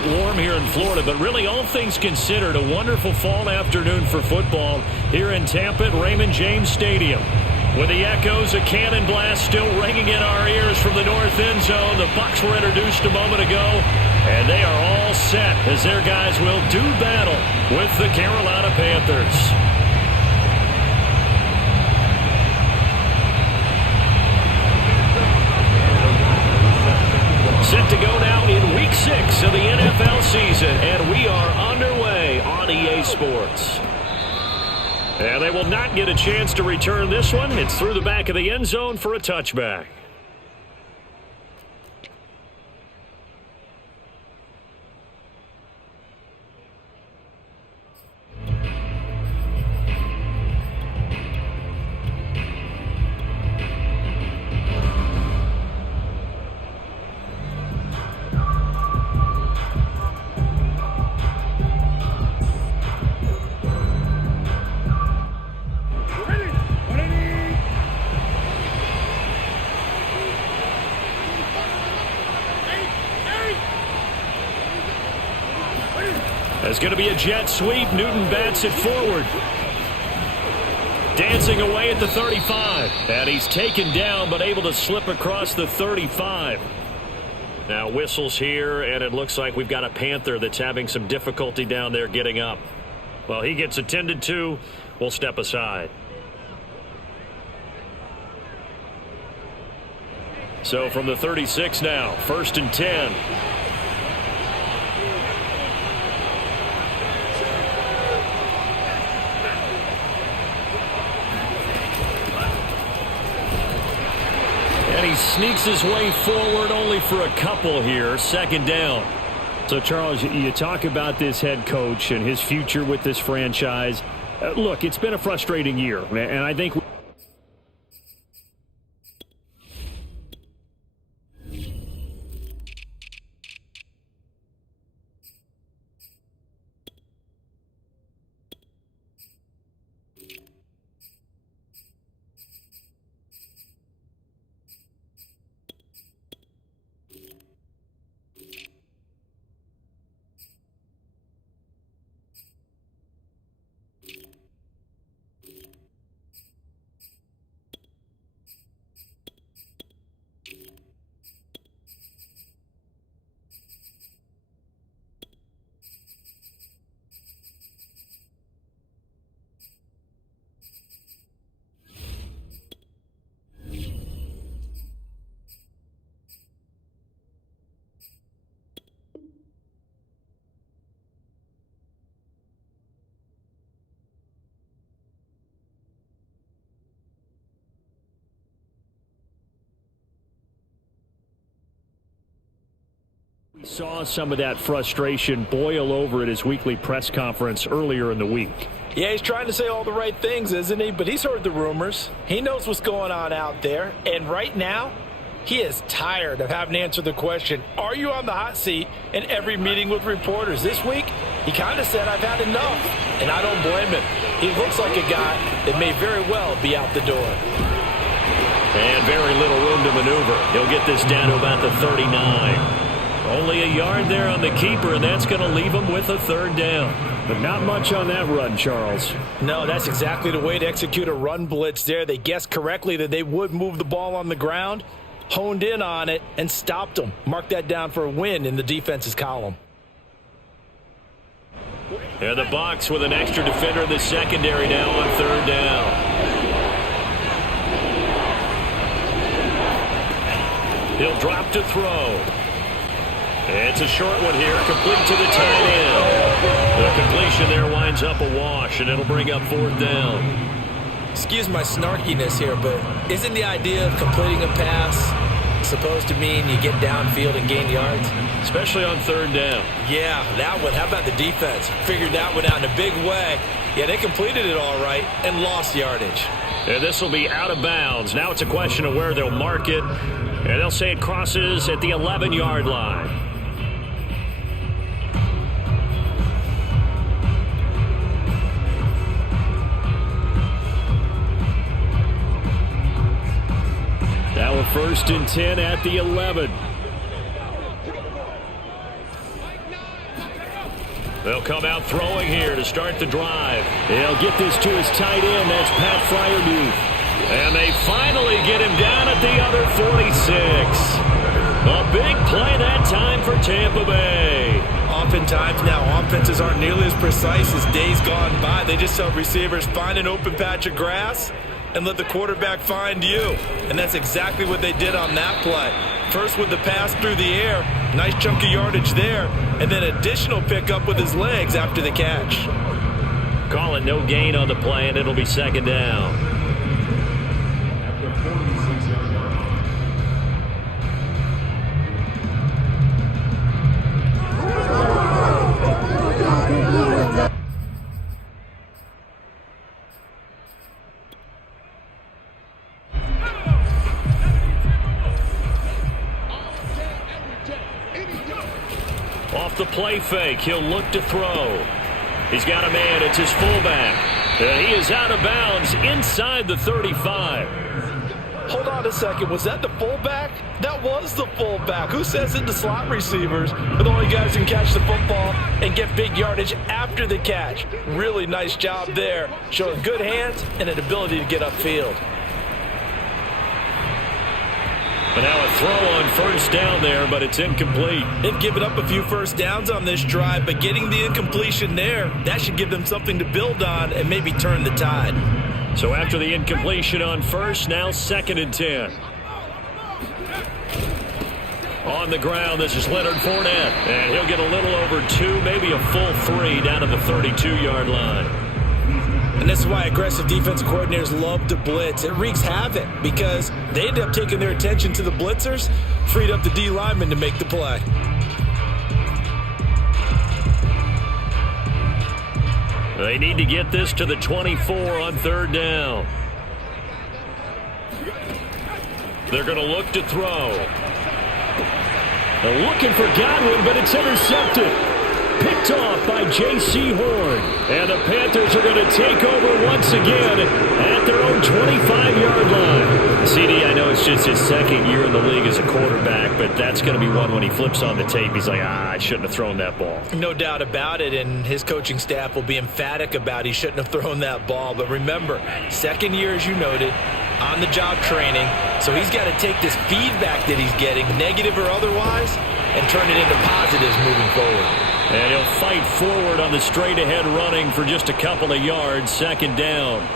bit warm here in Florida, but really all things considered, a wonderful fall afternoon for football here in Tampa at Raymond James Stadium. With the echoes of cannon blast still ringing in our ears from the north end zone, the Bucs were introduced a moment ago, and they are all set as their guys will do battle with the Carolina Panthers. Set to go now in Week 6 of the NFL season, and we are underway on EA Sports. And they will not get a chance to return this one. It's through the back of the end zone for a touchback. It's going to be a jet sweep. Newton bats it forward. Dancing away at the 35. And he's taken down but able to slip across the 35. Now whistles here, and it looks like we've got a Panther that's having some difficulty down there getting up. Well, he gets attended to. We'll step aside. So from the 36 now, 1st and 10. And he sneaks his way forward only for a couple here. 2nd down. So, Charles, you talk about this head coach and his future with this franchise. Look, it's been a frustrating year, and I think we saw some of that frustration boil over at his weekly press conference earlier in the week. Yeah, he's trying to say all the right things, isn't he? But he's heard the rumors. He knows what's going on out there. And right now, he is tired of having to answer the question, are you on the hot seat, in every meeting with reporters. This week, he kind of said, I've had enough. And I don't blame him. He looks like a guy that may very well be out the door. And very little room to maneuver. He'll get this down to about the 39. Only a yard there on the keeper, and that's going to leave him with a 3rd down. But not much on that run, Charles. No, that's exactly the way to execute a run blitz there. They guessed correctly that they would move the ball on the ground, honed in on it, and stopped them. Mark that down for a win in the defense's column. And the Bucs with an extra defender in the secondary now on 3rd down. He'll drop to throw. It's a short one here, complete to the tight end. The completion there winds up a wash, and it'll bring up 4th down. Excuse my snarkiness here, but isn't the idea of completing a pass supposed to mean you get downfield and gain yards? Especially on 3rd down. Yeah, that one. How about the defense? Figured that one out in a big way. Yeah, they completed it all right and lost yardage. And this will be out of bounds. Now it's a question of where they'll mark it. And they'll say it crosses at the 11-yard line. Now a 1st and 10 at the 11. They'll come out throwing here to start the drive. He'll get this to his tight end. That's Pat Fryermuth. And they finally get him down at the other 46. A big play that time for Tampa Bay. Oftentimes now, offenses aren't nearly as precise as days gone by. They just tell receivers, find an open patch of grass and let the quarterback find you. And that's exactly what they did on that play. First with the pass through the air, nice chunk of yardage there, and then additional pickup with his legs after the catch. Call it no gain on the play, and it'll be second down. Off the play fake, he'll look to throw. He's got a man, it's his fullback. He is out of bounds inside the 35. Hold on a second, was that the fullback? That was the fullback. Who says it? The slot receivers are the only guys who can catch the football and get big yardage after the catch. Really nice job there, showing good hands and an ability to get upfield. And now a throw on first down there, but it's incomplete. They've given up a few first downs on this drive, but getting the incompletion there, that should give them something to build on and maybe turn the tide. So after the incompletion on first, now 2nd and 10. On the ground, this is Leonard Fournette. And he'll get a little over 2, maybe a full 3 down to the 32-yard line. And this is why aggressive defensive coordinators love to blitz. It wreaks havoc because they end up taking their attention to the blitzers, freed up the D lineman to make the play. They need to get this to the 24 on 3rd down. They're going to look to throw. They're looking for Godwin, but it's intercepted. Picked off by J.C. Horn. And the Panthers are going to take over once again at their own 25-yard line. CD, I know it's just his 2nd year in the league as a quarterback, but that's going to be one when he flips on the tape. He's like, I shouldn't have thrown that ball. No doubt about it, and his coaching staff will be emphatic about he shouldn't have thrown that ball. But remember, 2nd year, as you noted, on-the-job training, so he's got to take this feedback that he's getting, negative or otherwise, and turn it into positives moving forward. And he'll fight forward on the straight-ahead running for just a couple of yards, 2nd down.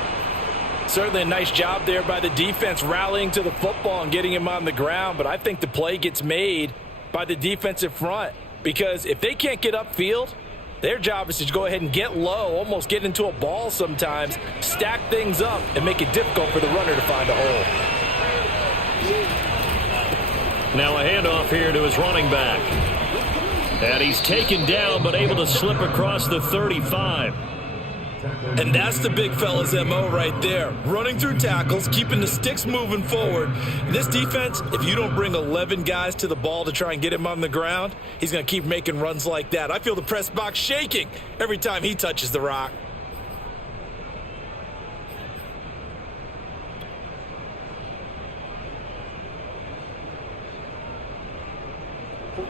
Certainly a nice job there by the defense rallying to the football and getting him on the ground, but I think the play gets made by the defensive front because if they can't get upfield, their job is to go ahead and get low, almost get into a ball sometimes, stack things up, and make it difficult for the runner to find a hole. Now a handoff here to his running back. And he's taken down but able to slip across the 35. And that's the big fella's MO right there. Running through tackles, keeping the sticks moving forward. This defense, if you don't bring 11 guys to the ball to try and get him on the ground, he's going to keep making runs like that. I feel the press box shaking every time he touches the rock.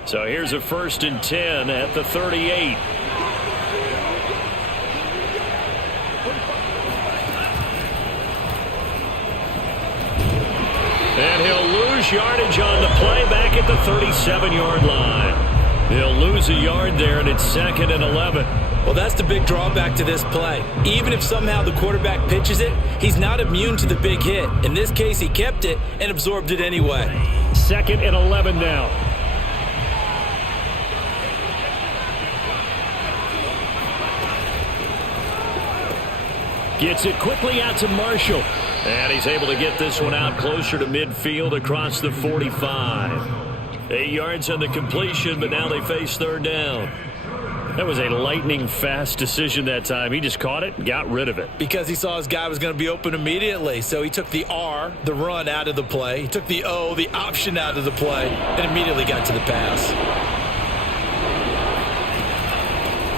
So here's a 1st and 10 at the 38. And he'll lose yardage on the play back at the 37-yard line. He'll lose a yard there, and it's 2nd and 11. Well, that's the big drawback to this play. Even if somehow the quarterback pitches it, he's not immune to the big hit. In this case, he kept it and absorbed it anyway. 2nd and 11 now. Gets it quickly out to Marshall. And he's able to get this one out closer to midfield across the 45. 8 yards on the completion, but now they face 3rd down. That was a lightning-fast decision that time. He just caught it and got rid of it. Because he saw his guy was going to be open immediately. So he took the R, the run, out of the play. He took the O, the option, out of the play, and immediately got to the pass.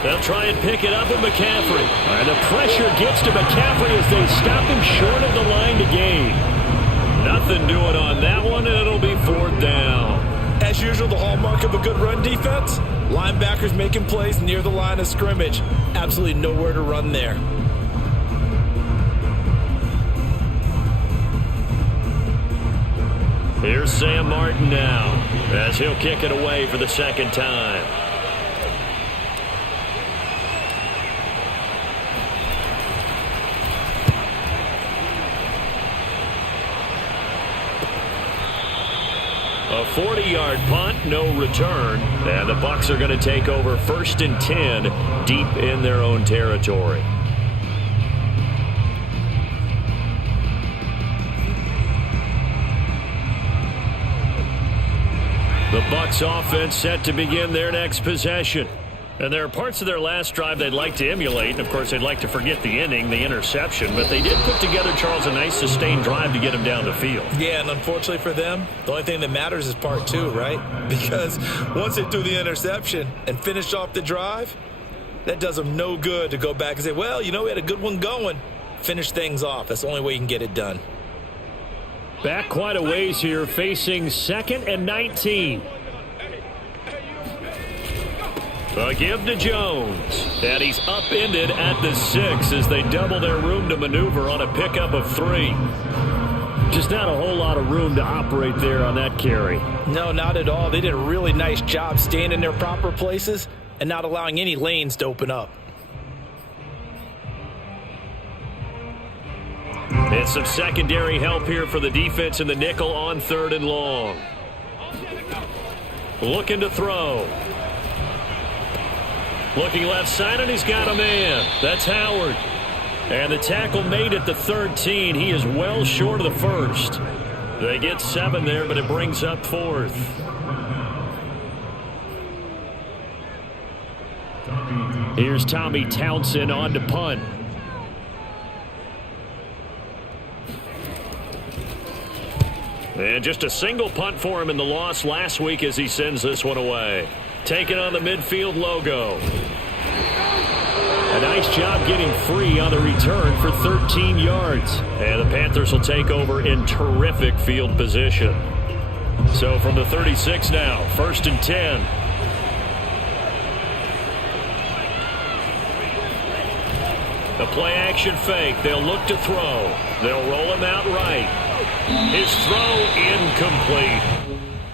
They'll try and pick it up with McCaffrey. And the pressure gets to McCaffrey as they stop him short of the line to gain. Nothing doing on that one, and it'll be 4th down. As as usual, the hallmark of a good run defense. Linebackers making plays near the line of scrimmage. Absolutely nowhere to run there. Here's Sam Martin now, as he'll kick it away for the second time. A 40-yard punt, no return, and the Bucs are going to take over 1st and 10 deep in their own territory. The Bucs offense set to begin their next possession. And there are parts of their last drive they'd like to emulate. And, of course, they'd like to forget the inning, the interception. But they did put together, Charles, a nice sustained drive to get him down the field. Yeah, and unfortunately for them, the only thing that matters is part 2, right? Because once they threw the interception and finished off the drive, that does them no good to go back and say, well, you know, we had a good one going. Finish things off. That's the only way you can get it done. Back quite a ways here, facing 2nd and 19. A give to Jones. And he's upended at the 6 as they double their room to maneuver on a pickup of 3. Just not a whole lot of room to operate there on that carry. No, not at all. They did a really nice job staying in their proper places and not allowing any lanes to open up. And some secondary help here for the defense in the nickel on 3rd and long. Looking to throw. Looking left side, and he's got a man. That's Howard. And the tackle made at the 13. He is well short of the 1st. They get 7 there, but it brings up 4th. Here's Tommy Townsend on to punt. And just a single punt for him in the loss last week as he sends this one away. Taking on the midfield logo. A nice job getting free on the return for 13 yards. And the Panthers will take over in terrific field position. So from the 36 now, 1st and 10. The play action fake. They'll look to throw. They'll roll him out right. His throw incomplete.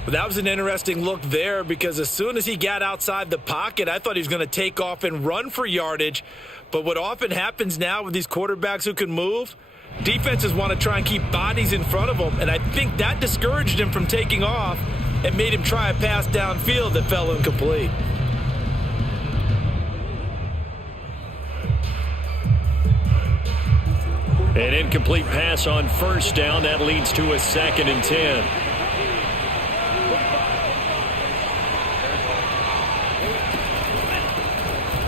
That was an interesting look there because as soon as he got outside the pocket, I thought he was going to take off and run for yardage. But what often happens now with these quarterbacks who can move, defenses want to try and keep bodies in front of them. And I think that discouraged him from taking off and made him try a pass downfield that fell incomplete. An incomplete pass on 1st down. That leads to a 2nd and 10.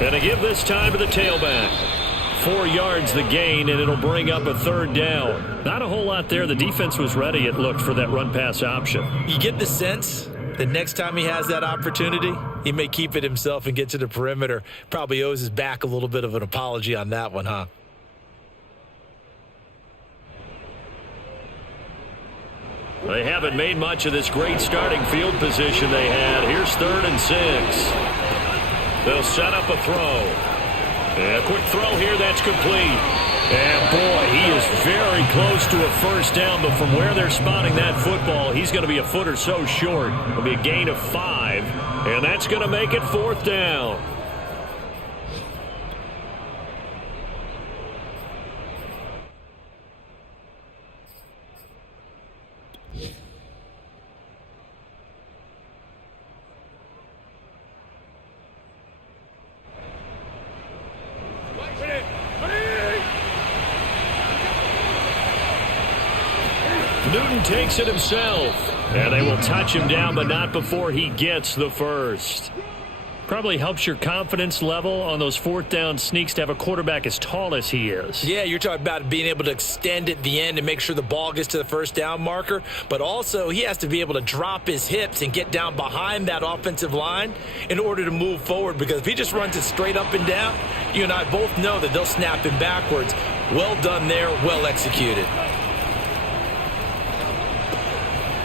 And a give this time to the tailback. 4 yards the gain, and it'll bring up a 3rd down. Not a whole lot there. The defense was ready, it looked, for that run-pass option. You get the sense that next time he has that opportunity, he may keep it himself and get to the perimeter. Probably owes his back a little bit of an apology on that one, huh? They haven't made much of this great starting field position they had. Here's 3rd and 6. They'll set up a throw. And a quick throw here, that's complete. And boy, he is very close to a 1st down, but from where they're spotting that football, he's going to be a foot or so short. It'll be a gain of 5, and that's going to make it 4th down. Newton takes it himself, and they will touch him down, but not before he gets the 1st. Probably helps your confidence level on those 4th down sneaks to have a quarterback as tall as he is. Yeah, you're talking about being able to extend at the end and make sure the ball gets to the 1st down marker, but also he has to be able to drop his hips and get down behind that offensive line in order to move forward, because if he just runs it straight up and down, you and I both know that they'll snap him backwards. Well done there, well executed.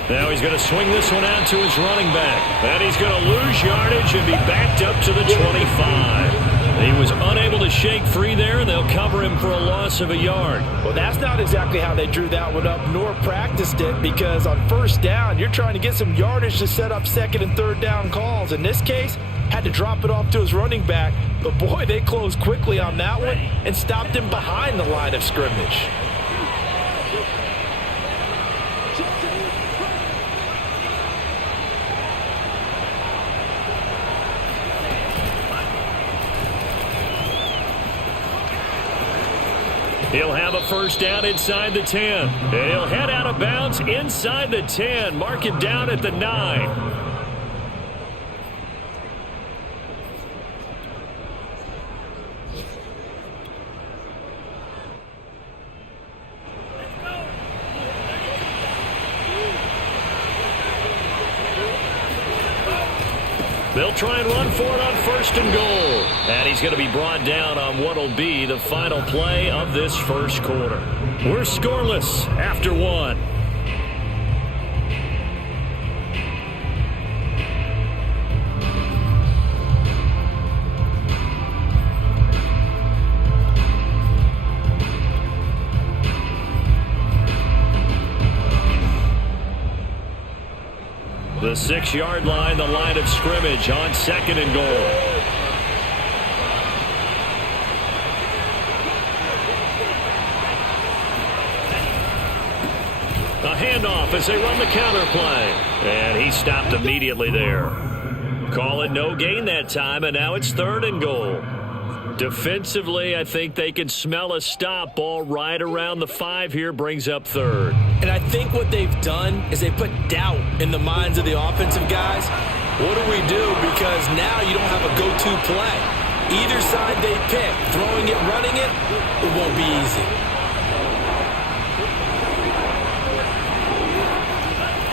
Now he's going to swing this one out to his running back. And he's going to lose yardage and be backed up to the 25. He was unable to shake free there, and they'll cover him for a loss of a yard. Well, that's not exactly how they drew that one up, nor practiced it, because on first down, you're trying to get some yardage to set up second and third down calls. In this case, had to drop it off to his running back. But, boy, they closed quickly on that one and stopped him behind the line of scrimmage. He'll have a first down inside the 10. And he'll head out of bounds inside the 10. Mark it down at the 9. They'll try and run for it on first and goal. And he's going to be brought down on what will be the final play of this first quarter. We're scoreless after one. The 6-yard line, the line of scrimmage on second and goal. A handoff as they run the counter play. And he stopped immediately there. Call it no gain that time, and now it's third and goal. Defensively, I think they can smell a stop ball right around the 5 here, brings up third. And I think what they've done is they put doubt in the minds of the offensive guys. What do we do? Because now you don't have a go-to play. Either side they pick, throwing it, running it, it won't be easy.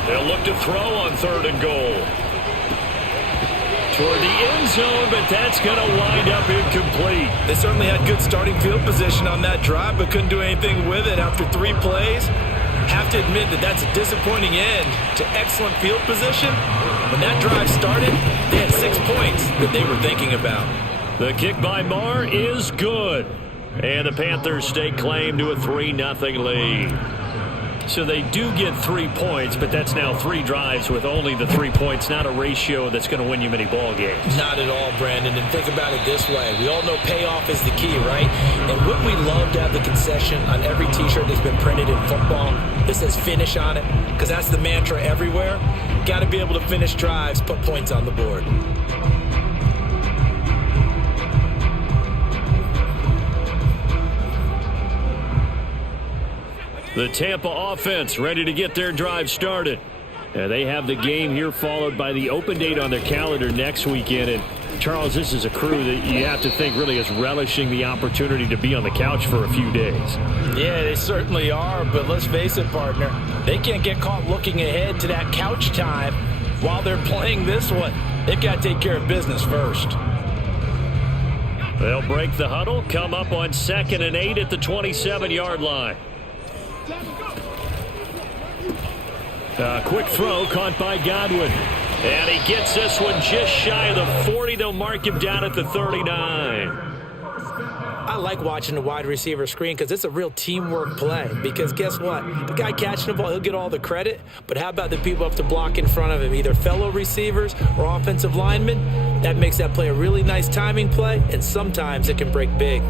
They'll look to throw on third and goal. Toward the end zone, but that's going to wind up incomplete. They certainly had good starting field position on that drive, but couldn't do anything with it after 3 plays. Have to admit that that's a disappointing end to excellent field position. When that drive started, they had 6 points that they were thinking about. The kick by Marr is good. And the Panthers stake claim to a 3-0 lead. So they do get 3 points, but that's now 3 drives with only the 3 points, not a ratio that's going to win you many ball games. Not at all, Brandon. And think about it this way. We all know payoff is the key, right? And wouldn't we love to have the concession on every T-shirt that's been printed in football that says finish on it? Because that's the mantra everywhere. Got to be able to finish drives, put points on the board. The Tampa offense ready to get their drive started. They have the game here followed by the open date on their calendar next weekend. And Charles, this is a crew that you have to think really is relishing the opportunity to be on the couch for a few days. Yeah, they certainly are. But let's face it, partner, they can't get caught looking ahead to that couch time while they're playing this one. They've got to take care of business first. They'll break the huddle, come up on 2nd and 8 at the 27-yard line. Quick throw caught by Godwin. And he gets this one just shy of the 40. They'll mark him down at the 39. I like watching the wide receiver screen because it's a real teamwork play. Because guess what? The guy catching the ball, he'll get all the credit. But how about the people up to block in front of him, either fellow receivers or offensive linemen? That makes that play a really nice timing play, and sometimes it can break big.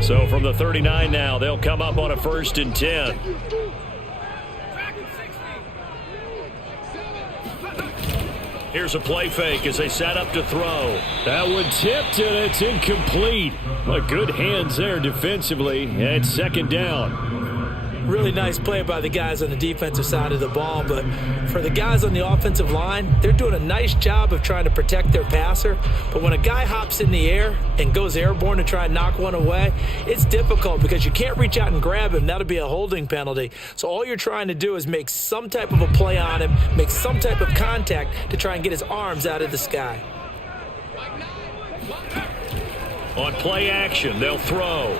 So from the 39 now, they'll come up on a 1st and 10. Here's a play fake as they set up to throw. That one tipped, and it's incomplete. But good hands there defensively, and it's 2nd down. Really nice play by the guys on the defensive side of the ball, but for the guys on the offensive line, they're doing a nice job of trying to protect their passer. But when a guy hops in the air and goes airborne to try and knock one away, it's difficult because you can't reach out and grab him. That'll be a holding penalty. So all you're trying to do is make some type of a play on him, make some type of contact to try and get his arms out of the sky. On play action, they'll throw.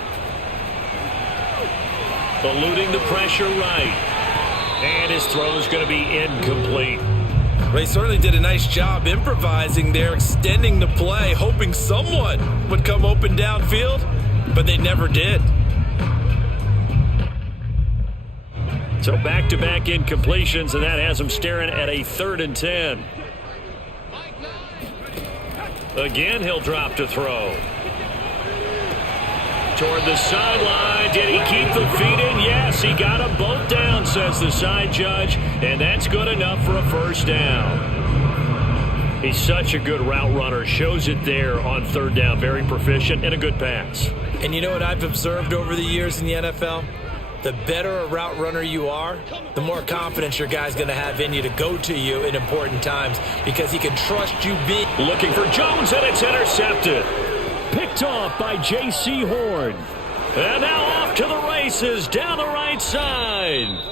eluding the pressure right. And his throw is going to be incomplete. They certainly did a nice job improvising there, extending the play, hoping someone would come open downfield, but they never did. So back-to-back incompletions, and that has them staring at a 3rd and 10. Again, he'll drop to throw. Toward the sideline. Did he keep the feet in? Yes, he got them both down, says the side judge, and that's good enough for a 1st down. He's such a good route runner. Shows it there on 3rd down. Very proficient and a good pass. And you know what I've observed over the years in the NFL? The better a route runner you are, the more confidence your guy's going to have in you to go to you in important times because he can trust you big. Looking for Jones, and it's intercepted. Picked off by J.C. Horn. And now off to the races down the right side.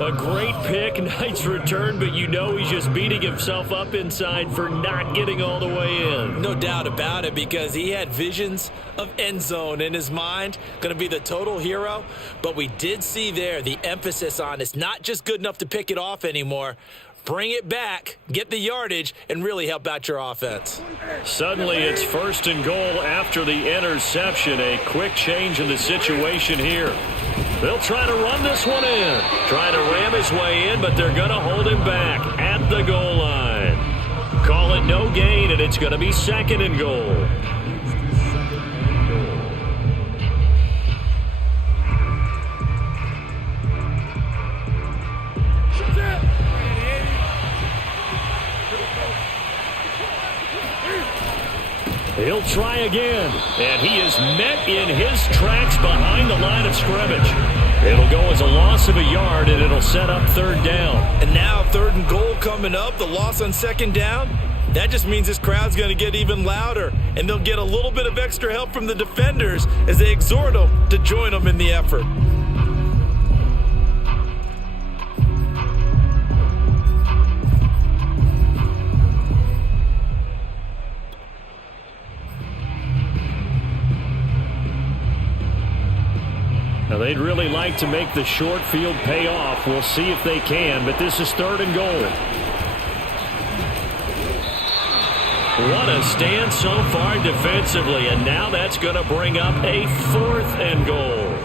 A great pick, nice return, but you know he's just beating himself up inside for not getting all the way in. No doubt about it, because he had visions of end zone in his mind, going to be the total hero. But we did see there the emphasis on it's not just good enough to pick it off anymore. Bring it back, get the yardage, and really help out your offense. Suddenly it's 1st and goal after the interception. A quick change in the situation here. They'll try to run this one in. Trying to ram his way in, but they're going to hold him back at the goal line. Call it no gain, and it's going to be 2nd and goal. He'll try again, and he is met in his tracks behind the line of scrimmage. It'll go as a loss of a yard, and it'll set up 3rd down. And now 3rd and goal coming up, the loss on 2nd down. That just means this crowd's going to get even louder, and they'll get a little bit of extra help from the defenders as they exhort them to join them in the effort. Now, they'd really like to make the short field pay off. We'll see if they can, but this is 3rd and goal. What a stand so far defensively, and now that's going to bring up a 4th and goal.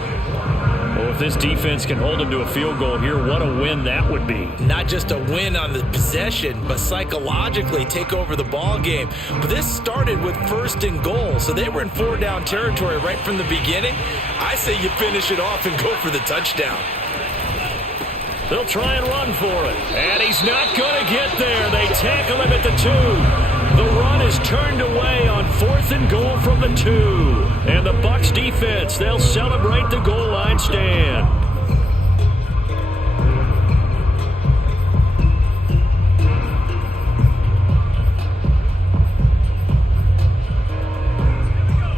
Well, if this defense can hold them to a field goal here, what a win that would be. Not just a win on the possession, but psychologically take over the ball game. But this started with 1st and goal, so they were in 4-down territory right from the beginning. I say you finish it off and go for the touchdown. They'll try and run for it, and he's not going to get there. They tackle him at the 2. The run is turned away on 4th and goal from the 2. And the Bucs defense, they'll celebrate the goal line stand.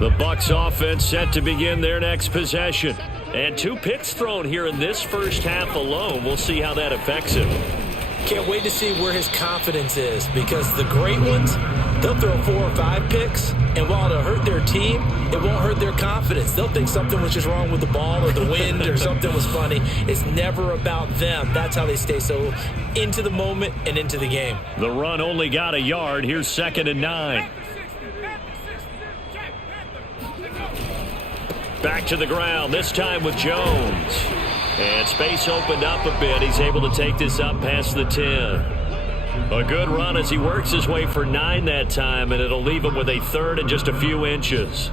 The Bucs offense set to begin their next possession. And 2 picks thrown here in this first half alone. We'll see how that affects him. Can't wait to see where his confidence is, because the great ones, they'll throw 4 or 5 picks, and while it'll hurt their team, it won't hurt their confidence. They'll think something was just wrong with the ball or the wind or something was funny. It's never about them. That's how they stay so into the moment and into the game. The run only got a yard. Here's 2nd and 9. Back to the ground, this time with Jones. And space opened up a bit. He's able to take this up past the 10. A good run as he works his way for 9 that time, and it'll leave him with a 3rd and just a few inches.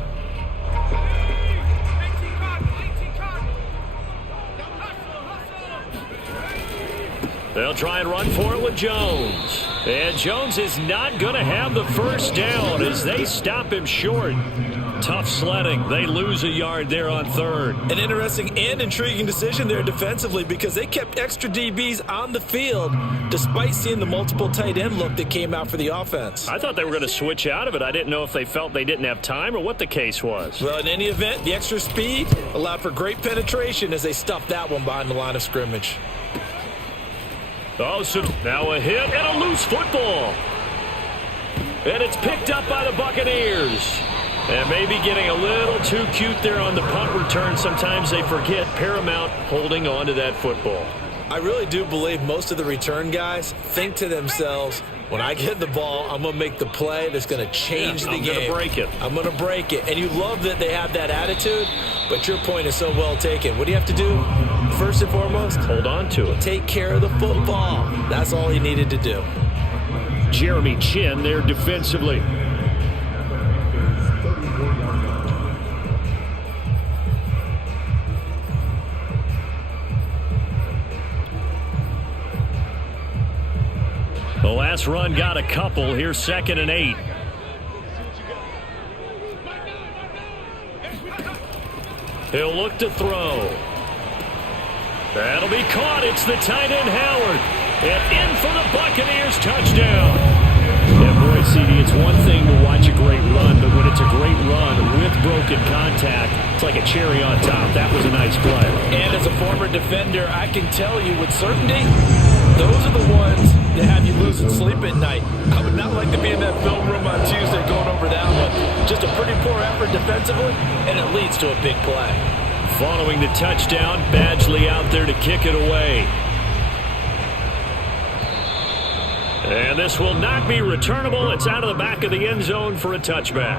They'll try and run for it with Jones. And Jones is not going to have the 1st down as they stop him short. Tough sledding. They lose a yard there on 3rd. An interesting and intriguing decision there defensively, because they kept extra DBs on the field despite seeing the multiple tight end look that came out for the offense. I thought they were going to switch out of it. I didn't know if they felt they didn't have time or what the case was. Well, in any event, the extra speed allowed for great penetration as they stuffed that one behind the line of scrimmage. Oh, so now a hit and a loose football. And it's picked up by the Buccaneers. And maybe getting a little too cute there on the punt return. Sometimes they forget paramount holding on to that football. I really do believe most of the return guys think to themselves, when I get the ball, I'm going to make the play that's going to change the game. I'm going to break it. I'm going to break it. And you love that they have that attitude, but your point is so well taken. What do you have to do? First and foremost, hold on to it. Take care of the football. That's all he needed to do. Jeremy Chin there defensively. The last run got a couple. Here's 2nd and 8. He'll look to throw. That'll be caught. It's the tight end, Howard. And in for the Buccaneers touchdown. Yeah, boy, CD, it's one thing to watch a great run, but when it's a great run with broken contact, it's like a cherry on top. That was a nice play. And as a former defender, I can tell you with certainty, those are the ones that have you losing sleep at night. I would not like to be in that film room on Tuesday going over that one. Just a pretty poor effort defensively, and it leads to a big play. Following the touchdown, Badgley out there to kick it away. And this will not be returnable. It's out of the back of the end zone for a touchback.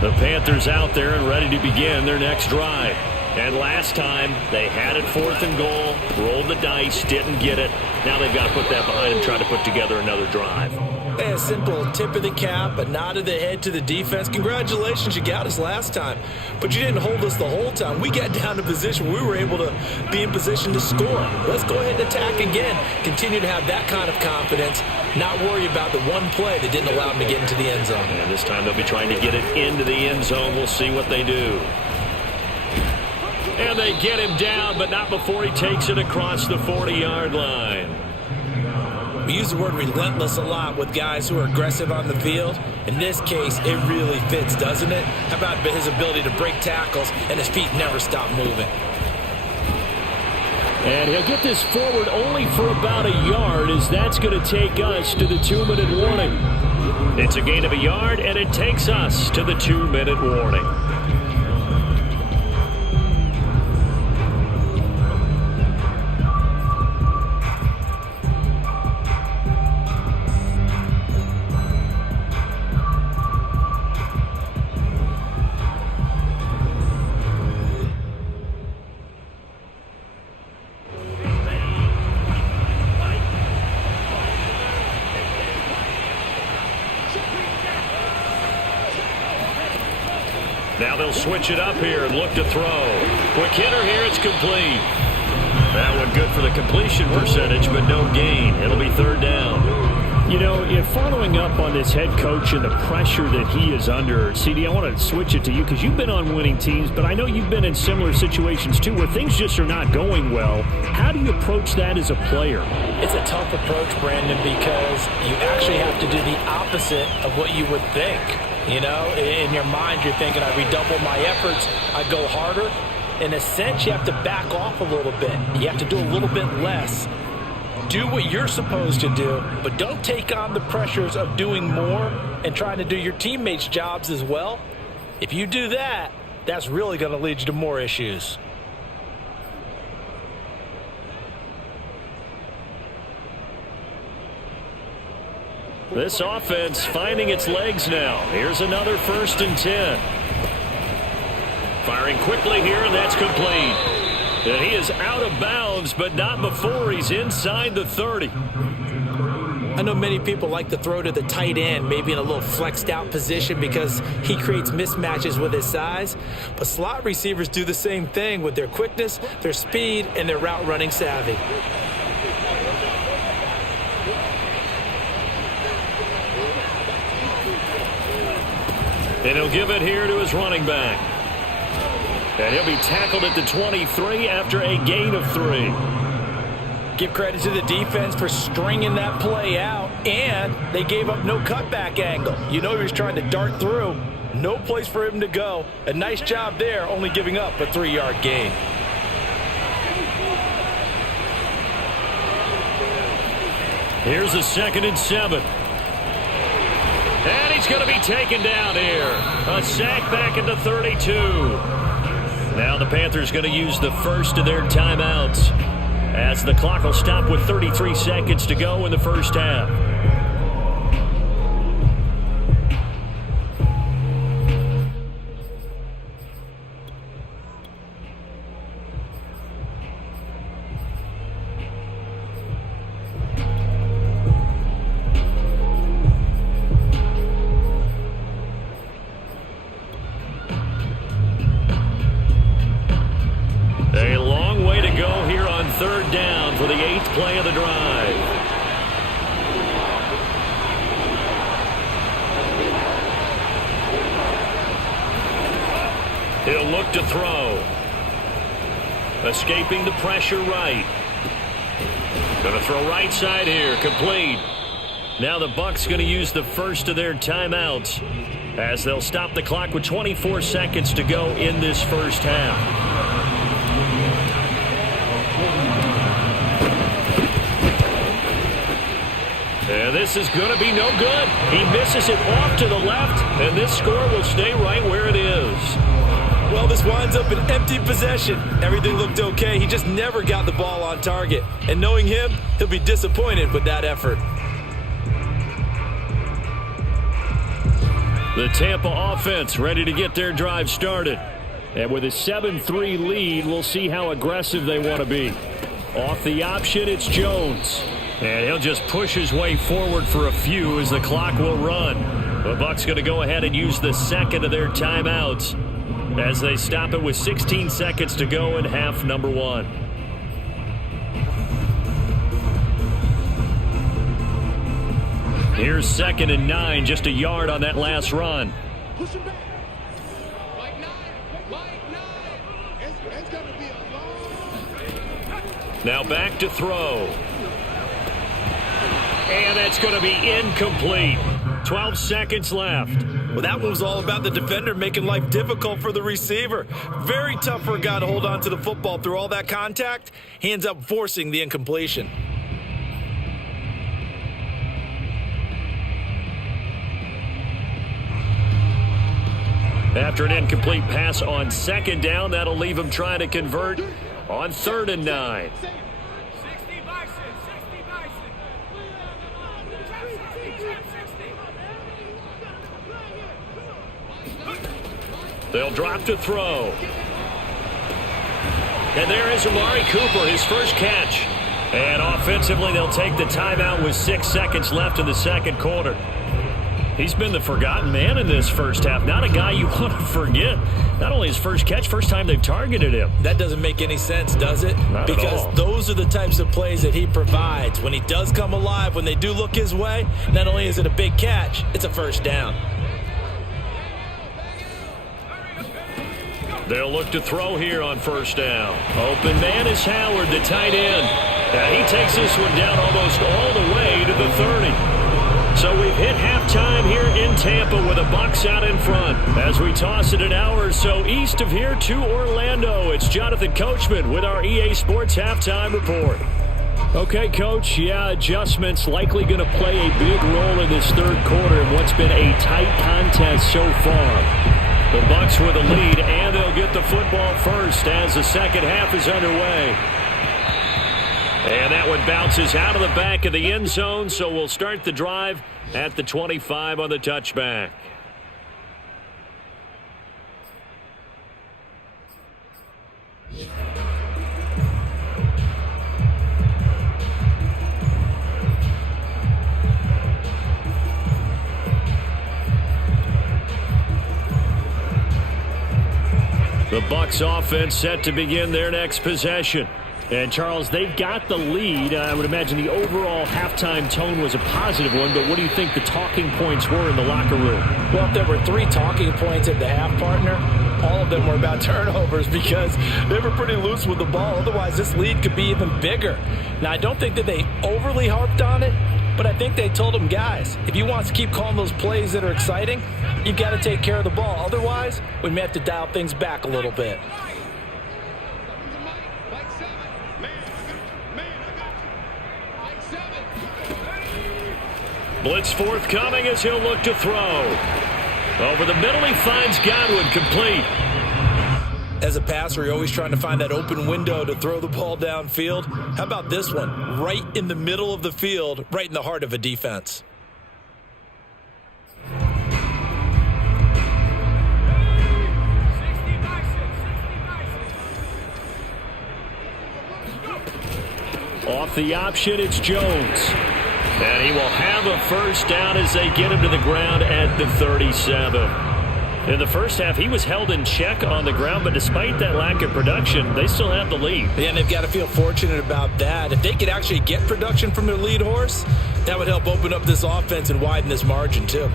The Panthers out there and ready to begin their next drive. And last time, they had it 4th and goal, rolled the dice, didn't get it. Now they've got to put that behind them, try to put together another drive. A simple tip of the cap, a nod of the head to the defense. Congratulations, you got us last time. But you didn't hold us the whole time. We got down to position. We were able to be in position to score. Let's go ahead and attack again. Continue to have that kind of confidence. Not worry about the one play that didn't allow them to get into the end zone. And this time they'll be trying to get it into the end zone. We'll see what they do. And they get him down, but not before he takes it across the 40-yard line. We use the word relentless a lot with guys who are aggressive on the field. In this case, it really fits, doesn't it? How about his ability to break tackles and his feet never stop moving? And he'll get this forward only for about a yard, as that's going to take us to the 2-minute warning. It's a gain of a yard, and it takes us to the 2-minute warning. Now they'll switch it up here and look to throw. Quick hitter here, it's complete. That one good for the completion percentage, but no gain. It'll be 3rd down. You know, following up on this head coach and the pressure that he is under, CD, I want to switch it to you because you've been on winning teams, but I know you've been in similar situations too where things just are not going well. How do you approach that as a player? It's a tough approach, Brandon, because you actually have to do the opposite of what you would think. You know, in your mind, you're thinking, I redouble my efforts, I go harder. In a sense, you have to back off a little bit. You have to do a little bit less. Do what you're supposed to do, but don't take on the pressures of doing more and trying to do your teammates' jobs as well. If you do that, that's really going to lead you to more issues. This offense finding its legs now. Here's another 1st and 10. Firing quickly here, and that's complete. And he is out of bounds, but not before he's inside the 30. I know many people like to throw to the tight end, maybe in a little flexed out position because he creates mismatches with his size. But slot receivers do the same thing with their quickness, their speed, and their route running savvy. And he'll give it here to his running back. And he'll be tackled at the 23 after a gain of 3. Give credit to the defense for stringing that play out, and they gave up no cutback angle. You know he was trying to dart through. No place for him to go. A nice job there, only giving up a 3-yard gain. Here's a 2nd and 7. And he's going to be taken down here. A sack back at the 32. Now the Panthers going to use the first of their timeouts as the clock will stop with 33 seconds to go in the first half. A long way to go here on 3rd down for the 8th play of the drive. He'll look to throw. Escaping the pressure right. Going to throw right side here. Complete. Now the Bucs going to use the first of their timeouts as they'll stop the clock with 24 seconds to go in this first half. And this is going to be no good. He misses it off to the left, and this score will stay right where it is. Well, this winds up an empty possession. Everything looked okay. He just never got the ball on target. And knowing him, he'll be disappointed with that effort. The Tampa offense ready to get their drive started. And with a 7-3 lead, we'll see how aggressive they want to be. Off the option, it's Jones. And he'll just push his way forward for a few as the clock will run. The Bucs going to go ahead and use the second of their timeouts as they stop it with 16 seconds to go in half number 1. Here's 2nd and 9, just a yard on that last run. Push him back. Like nine. It's going to be a long. Now back to throw. And that's going to be incomplete. 12 seconds left. Well, that one was all about the defender making life difficult for the receiver. Very tough for a guy to hold on to the football through all that contact. He ends up forcing the incompletion. After an incomplete pass on 2nd down, that'll leave him trying to convert on 3rd and 9. They'll drop to throw. And there is Amari Cooper, his first catch. And offensively, they'll take the timeout with 6 seconds left in the second quarter. He's been the forgotten man in this first half. Not a guy you want to forget. Not only his first catch, first time they've targeted him. That doesn't make any sense, does it? Not at all. Because those are the types of plays that he provides. When he does come alive, when they do look his way, not only is it a big catch, it's a first down. They'll look to throw here on 1st down. Open man is Howard, the tight end. He takes this one down almost all the way to the 30. So we've hit halftime here in Tampa with the Bucs out in front. As we toss it an hour or so east of here to Orlando, it's Jonathan Coachman with our EA Sports Halftime Report. Okay, Coach, adjustments likely going to play a big role in this 3rd quarter in what's been a tight contest so far. The Bucs with a lead, and they'll get the football first as the second half is underway. And that one bounces out of the back of the end zone, so we'll start the drive at the 25 on the touchback. The Bucs offense set to begin their next possession. And, Charles, they've got the lead. I would imagine the overall halftime tone was a positive one, but what do you think the talking points were in the locker room? Well, if there were 3 talking points at the half, partner, all of them were about turnovers because they were pretty loose with the ball. Otherwise, this lead could be even bigger. Now, I don't think that they overly harped on it, but I think they told them, guys, if you want to keep calling those plays that are exciting, you've got to take care of the ball. Otherwise, we may have to dial things back a little bit. Blitz forthcoming as he'll look to throw. Over the middle, he finds Godwin, complete. As a passer, you're always trying to find that open window to throw the ball downfield. How about this one? Right in the middle of the field, right in the heart of a defense. Off the option, it's Jones. And he will have a first down as they get him to the ground at the 37. In the first half, he was held in check on the ground, but despite that lack of production, they still have the lead. Yeah, and they've got to feel fortunate about that. If they could actually get production from their lead horse, that would help open up this offense and widen this margin too.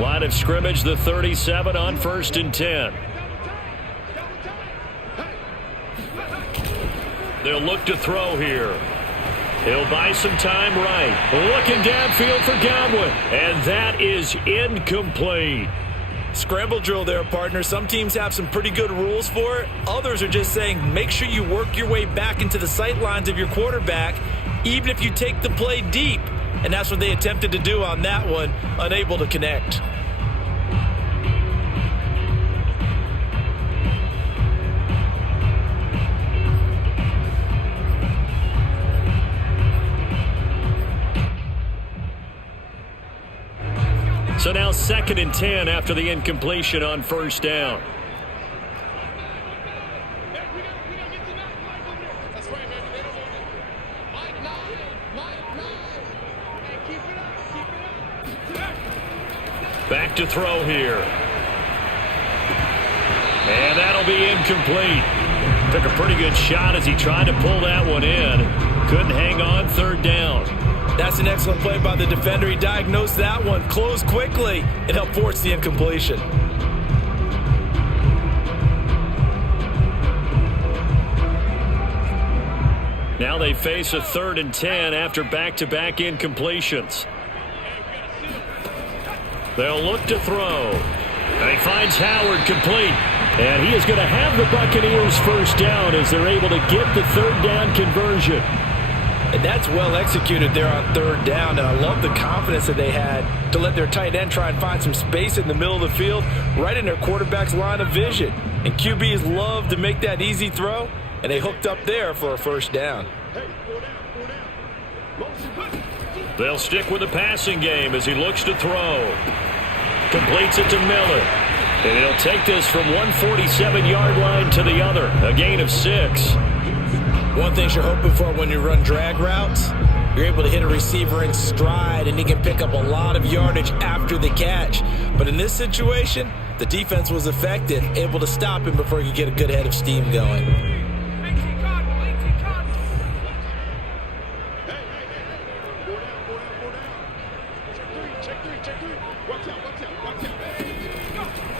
Line of scrimmage, the 37 on 1st and 10. They'll look to throw here. He'll buy some time right. Looking downfield for Godwin. And that is incomplete. Scramble drill there, partner. Some teams have some pretty good rules for it. Others are just saying make sure you work your way back into the sight lines of your quarterback, even if you take the play deep. And that's what they attempted to do on that one, unable to connect. So now 2nd and 10 after the incompletion on 1st down. Back to throw here. And that'll be incomplete. Took a pretty good shot as he tried to pull that one in. Couldn't hang on, 3rd down. That's an excellent play by the defender. He diagnosed that one, closed quickly, and helped force the incompletion. Now they face a 3rd and 10 after back-to-back incompletions. They'll look to throw. And he finds Howard, complete. And he is going to have the Buccaneers first down as they're able to get the 3rd down conversion. And that's well executed there on 3rd down. And I love the confidence that they had to let their tight end try and find some space in the middle of the field, right in their quarterback's line of vision. And QBs love to make that easy throw, and they hooked up there for a first down. They'll stick with the passing game as he looks to throw. Completes it to Miller. And he'll take this from 147-yard line to the other. A gain of 6. One thing you're hoping for when you run drag routes, you're able to hit a receiver in stride, and he can pick up a lot of yardage after the catch. But in this situation, the defense was effective, able to stop him before he could get a good head of steam going.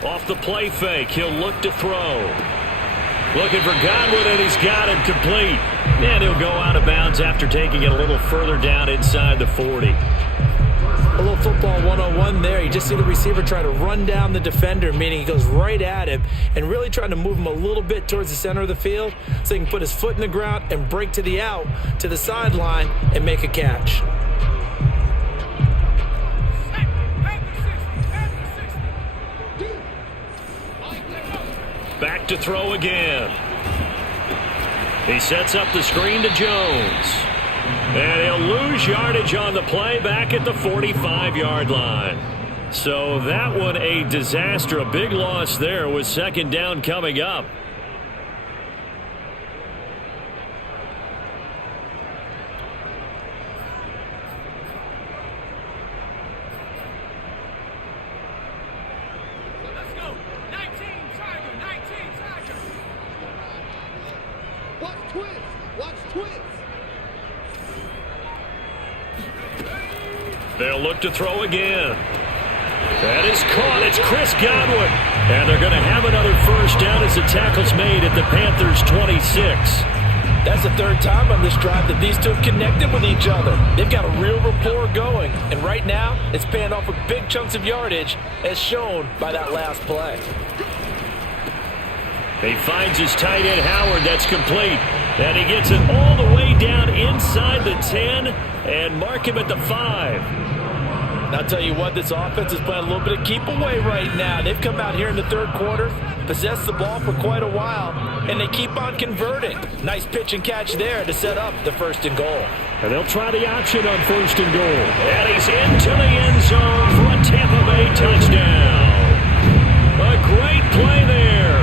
Off the play fake, he'll look to throw. Looking for Godwin, and he's got him complete. And he'll go out of bounds after taking it a little further down inside the 40. A little football 101 there. You just see the receiver try to run down the defender, meaning he goes right at him and really trying to move him a little bit towards the center of the field so he can put his foot in the ground and break to the out, to the sideline, and make a catch. Back to throw again. He sets up the screen to Jones. And he'll lose yardage on the play back at the 45-yard line. So that one a disaster. A big loss there with 2nd down coming up. They'll look to throw again. That is caught. It's Chris Godwin. And they're going to have another first down as the tackle's made at the Panthers' 26. That's the third time on this drive that these two have connected with each other. They've got a real rapport going, and right now it's paying off with big chunks of yardage as shown by that last play. He finds his tight end Howard. That's complete. And he gets it all the way down inside the 10 and mark him at the 5. And I'll tell you what, this offense is playing a little bit of keep away right now. They've come out here in the third quarter, possessed the ball for quite a while, and they keep on converting. Nice pitch and catch there to set up the 1st and goal. And they'll try the option on 1st and goal. And he's into the end zone for a Tampa Bay touchdown. A great play there.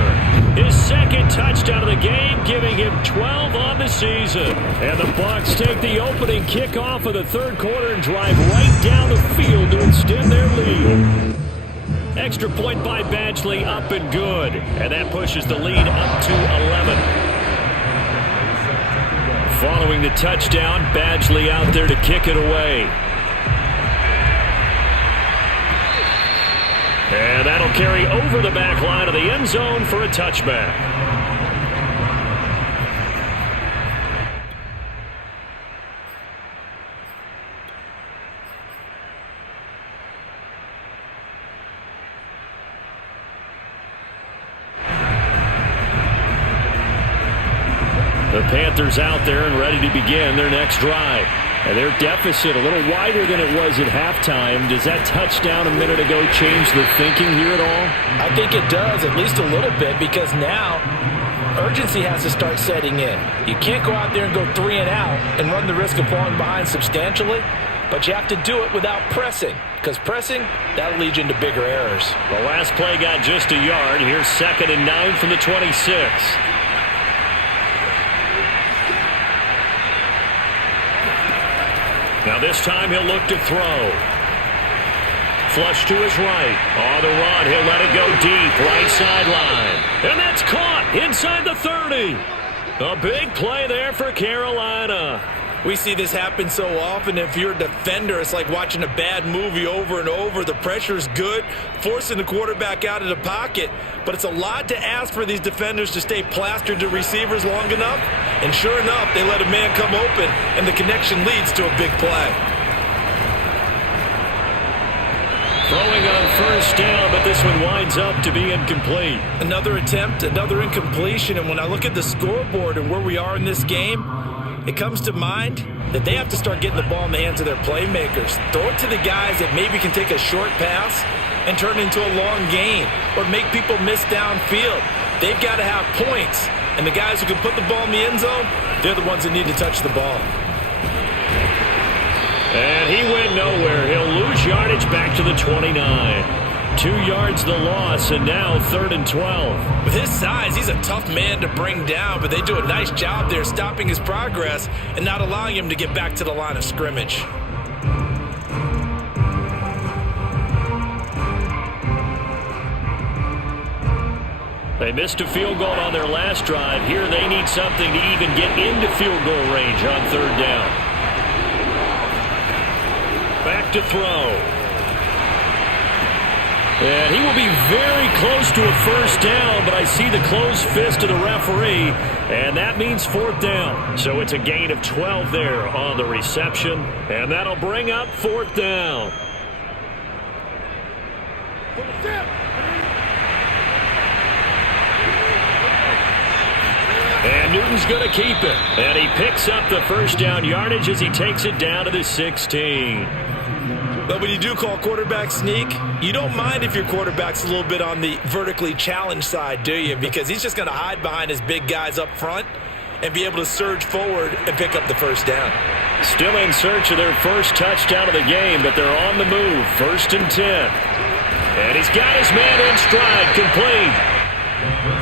His 2nd touchdown of the game, giving him 12 on the season. And the Bucs take the opening kickoff of the 3rd quarter and drive right down the field to extend their lead. Extra point by Badgley, up and good. And that pushes the lead up to 11. Following the touchdown, Badgley out there to kick it away. And that'll carry over the back line of the end zone for a touchback. The Panthers out there and ready to begin their next drive. And their deficit a little wider than it was at halftime. Does that touchdown a minute ago change the thinking here at all? I think it does, at least a little bit, because now urgency has to start setting in. You can't go out there and go 3 and out and run the risk of falling behind substantially, but you have to do it without pressing, because pressing, that'll lead you into bigger errors. The last play got just a yard. Here's 2nd and 9 from the 26. Now this time he'll look to throw. Flush to his right. On the run, he'll let it go deep, right sideline. And that's caught inside the 30. A big play there for Carolina. We see this happen so often. If you're a defender, it's like watching a bad movie over and over. The pressure's good, forcing the quarterback out of the pocket. But it's a lot to ask for these defenders to stay plastered to receivers long enough. And sure enough, they let a man come open, and the connection leads to a big play. Throwing on 1st down, but this one winds up to be incomplete. Another attempt, another incompletion. And when I look at the scoreboard and where we are in this game, it comes to mind that they have to start getting the ball in the hands of their playmakers. Throw it to the guys that maybe can take a short pass and turn it into a long gain or make people miss downfield. They've got to have points. And the guys who can put the ball in the end zone, they're the ones that need to touch the ball. And he went nowhere. He'll lose yardage back to the 29. 2 yards the loss, and now 3rd and 12. With his size, he's a tough man to bring down, but they do a nice job there stopping his progress and not allowing him to get back to the line of scrimmage. They missed a field goal on their last drive. Here they need something to even get into field goal range on 3rd down. Back to throw. And he will be very close to a 1st down, but I see the closed fist of the referee, and that means 4th down. So it's a gain of 12 there on the reception, and that'll bring up 4th down. And Newton's going to keep it, and he picks up the 1st down yardage as he takes it down to the 16. But when you do call quarterback sneak, you don't mind if your quarterback's a little bit on the vertically challenged side, do you? Because he's just going to hide behind his big guys up front and be able to surge forward and pick up the 1st down. Still in search of their 1st touchdown of the game, but they're on the move. 1st and 10. And he's got his man in stride, complete.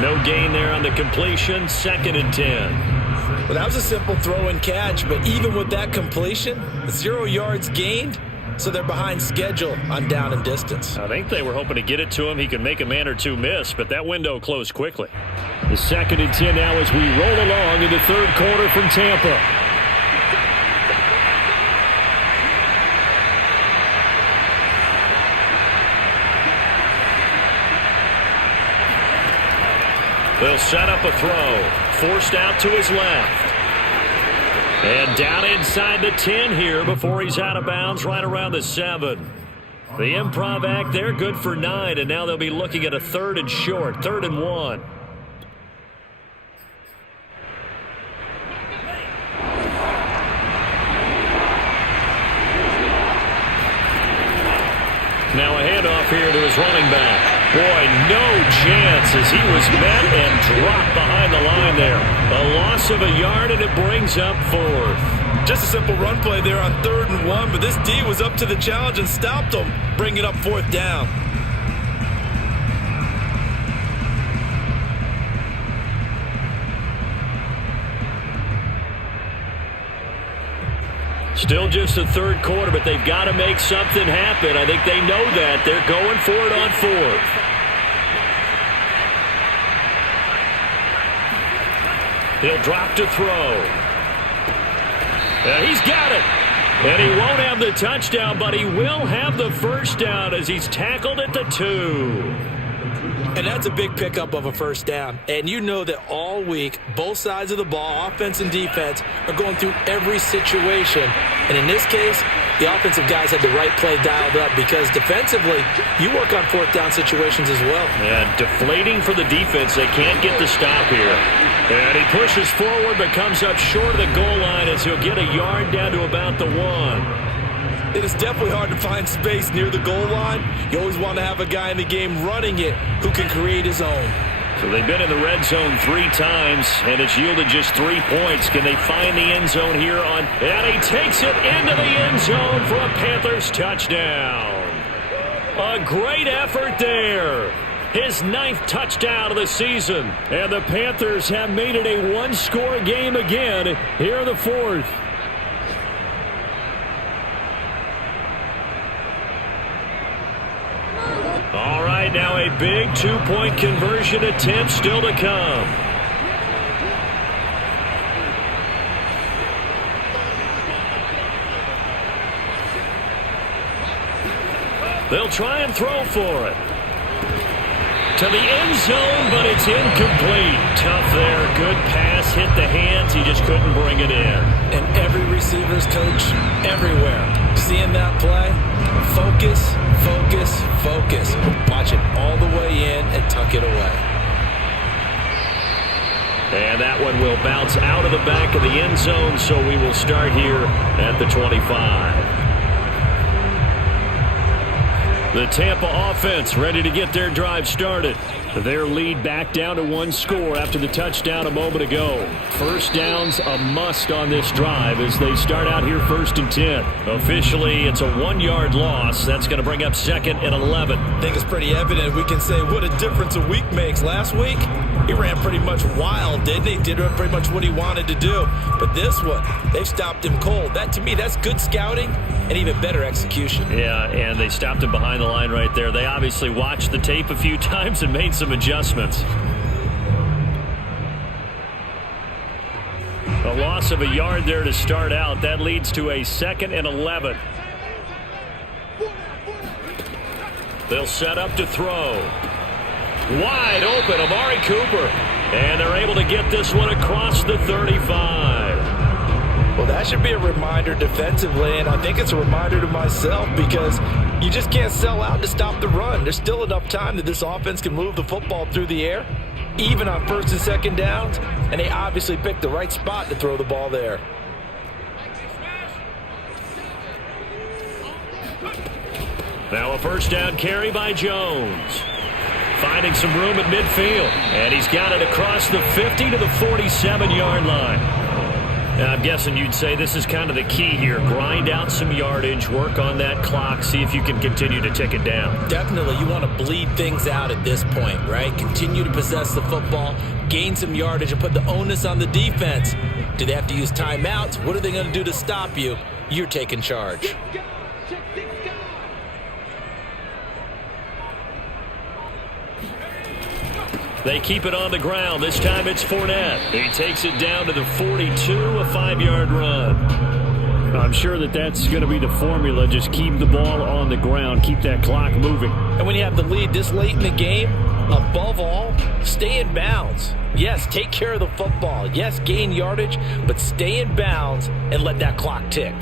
No gain there on the completion. 2nd and 10. Well, that was a simple throw and catch, but even with that completion, 0 yards gained. So they're behind schedule on down and distance. I think they were hoping to get it to him. He could make a man or two miss, but that window closed quickly. The 2nd and 10 now as we roll along in the 3rd quarter from Tampa. They'll set up a throw. Forced out to his left. And down inside the 10 here before he's out of bounds right around the 7. The improv act there, good for 9, and now they'll be looking at a 3rd and short, 3rd and 1. Now a handoff here to his running back. Boy, no chance as he was met and dropped behind the line there. A loss of a yard, and it brings up 4th. Just a simple run play there on 3rd and 1, but this D was up to the challenge and stopped him, bringing up 4th down. Still just the 3rd quarter, but they've got to make something happen. I think they know that. They're going for it on 4th. He'll drop to throw. He's got it. And he won't have the touchdown, but he will have the first down as he's tackled at the 2. And that's a big pickup of a first down. And you know that all week, both sides of the ball, offense and defense, are going through every situation. And in this case, the offensive guys had the right play dialed up because defensively, you work on 4th down situations as well. And deflating for the defense. They can't get the stop here. And he pushes forward but comes up short of the goal line as he'll get a yard down to about the 1. It is definitely hard to find space near the goal line. You always want to have a guy in the game running it who can create his own. So they've been in the red zone 3 times, and it's yielded just 3 points. Can they find the end zone here on? And he takes it into the end zone for a Panthers touchdown. A great effort there. His 9th touchdown of the season. And the Panthers have made it a one-score game again here in the 4th. All right, now a big 2-point conversion attempt still to come. They'll try and throw for it. To the end zone, but it's incomplete. Tough there. Good pass. Hit the hands. He just couldn't bring it in. And every receiver's coach everywhere. Seeing that play, focus, focus, focus. Watch it all the way in and tuck it away. And that one will bounce out of the back of the end zone, so we will start here at the 25. The Tampa offense ready to get their drive started. Their lead back down to 1 score after the touchdown a moment ago. First down's a must on this drive as they start out here 1st and 10. Officially, it's a 1-yard loss. That's going to bring up 2nd and 11. I think it's pretty evident. We can say what a difference a week makes. Last week, he ran pretty much wild, didn't he? Did pretty much what he wanted to do. But this one, they've stopped him cold. That, to me, that's good scouting and even better execution. Yeah, and they stopped him behind the line right there. They obviously watched the tape a few times and made some adjustments. A loss of a yard there to start out. That leads to a 2nd and 11. They'll set up to throw. Wide open, Amari Cooper. And they're able to get this one across the 35. Well, that should be a reminder defensively, and I think it's a reminder to myself because you just can't sell out to stop the run. There's still enough time that this offense can move the football through the air, even on 1st and 2nd downs, and they obviously picked the right spot to throw the ball there. Now a first down carry by Jones. Finding some room at midfield, and he's got it across the 50 to the 47-yard line. Now, I'm guessing you'd say this is kind of the key here. Grind out some yardage, work on that clock, see if you can continue to tick it down. Definitely. You want to bleed things out at this point, right? Continue to possess the football, gain some yardage, and put the onus on the defense. Do they have to use timeouts? What are they going to do to stop you? You're taking charge. They keep it on the ground. This time it's Fournette. He takes it down to the 42, a 5-yard run. I'm sure that that's going to be the formula. Just keep the ball on the ground. Keep that clock moving. And when you have the lead this late in the game, above all, stay in bounds. Yes, take care of the football. Yes, gain yardage, but stay in bounds and let that clock tick.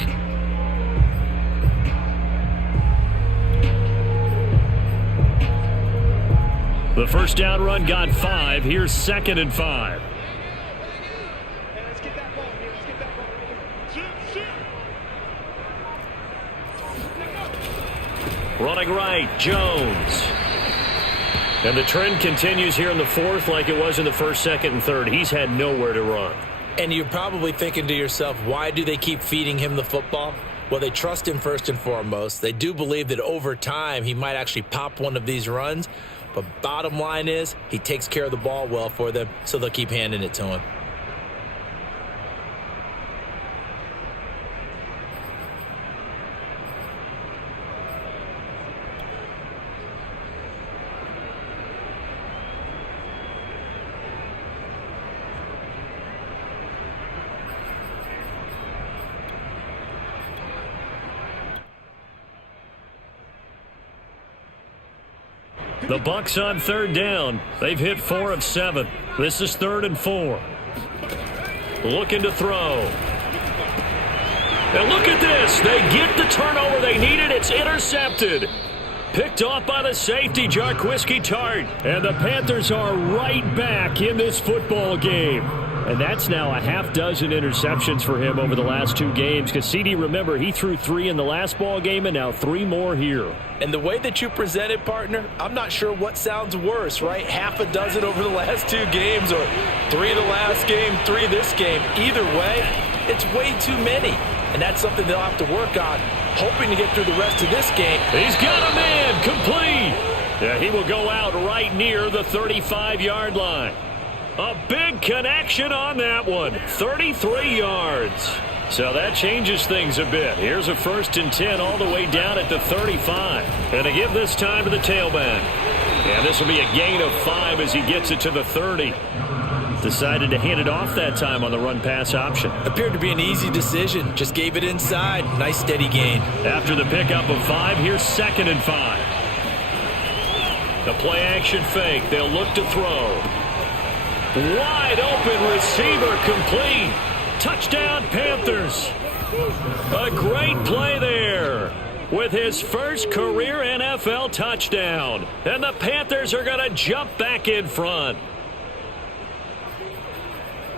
The first down run got 5. Here's 2nd and 5. Hey, let's get that ball here. Let's get that ball right here. Running right, Jones. And the trend continues here in the 4th like it was in the 1st, 2nd, and 3rd. He's had nowhere to run. And you're probably thinking to yourself, why do they keep feeding him the football? Well, they trust him first and foremost. They do believe that over time he might actually pop one of these runs. But bottom line is he takes care of the ball well for them, so they'll keep handing it to him. The Bucs on 3rd down. They've hit 4 of 7. This is 3rd and 4. Looking to throw. And look at this. They get the turnover they needed. It's intercepted. Picked off by the safety, Jarquiski Tart. And the Panthers are right back in this football game. And that's now a half dozen interceptions for him over the last 2 games. Because, CD, remember, he threw 3 in the last ball game and now 3 more here. And the way that you present it, partner, I'm not sure what sounds worse, right? Half a dozen over the last 2 games or 3 the last game, 3 this game. Either way, it's way too many. And that's something they'll have to work on, hoping to get through the rest of this game. He's got a man complete. Yeah, he will go out right near the 35-yard line. A big connection on that one. 33 yards. So that changes things a bit. Here's a 1st and 10 all the way down at the 35. And to give this time to the tailback. And this will be a gain of 5 as he gets it to the 30. Decided to hand it off that time on the run-pass option. Appeared to be an easy decision. Just gave it inside. Nice steady gain. After the pickup of 5, here's 2nd and 5. The play-action fake. They'll look to throw. Wide open receiver complete. Touchdown Panthers. A great play there with his first career NFL touchdown. And the Panthers are going to jump back in front.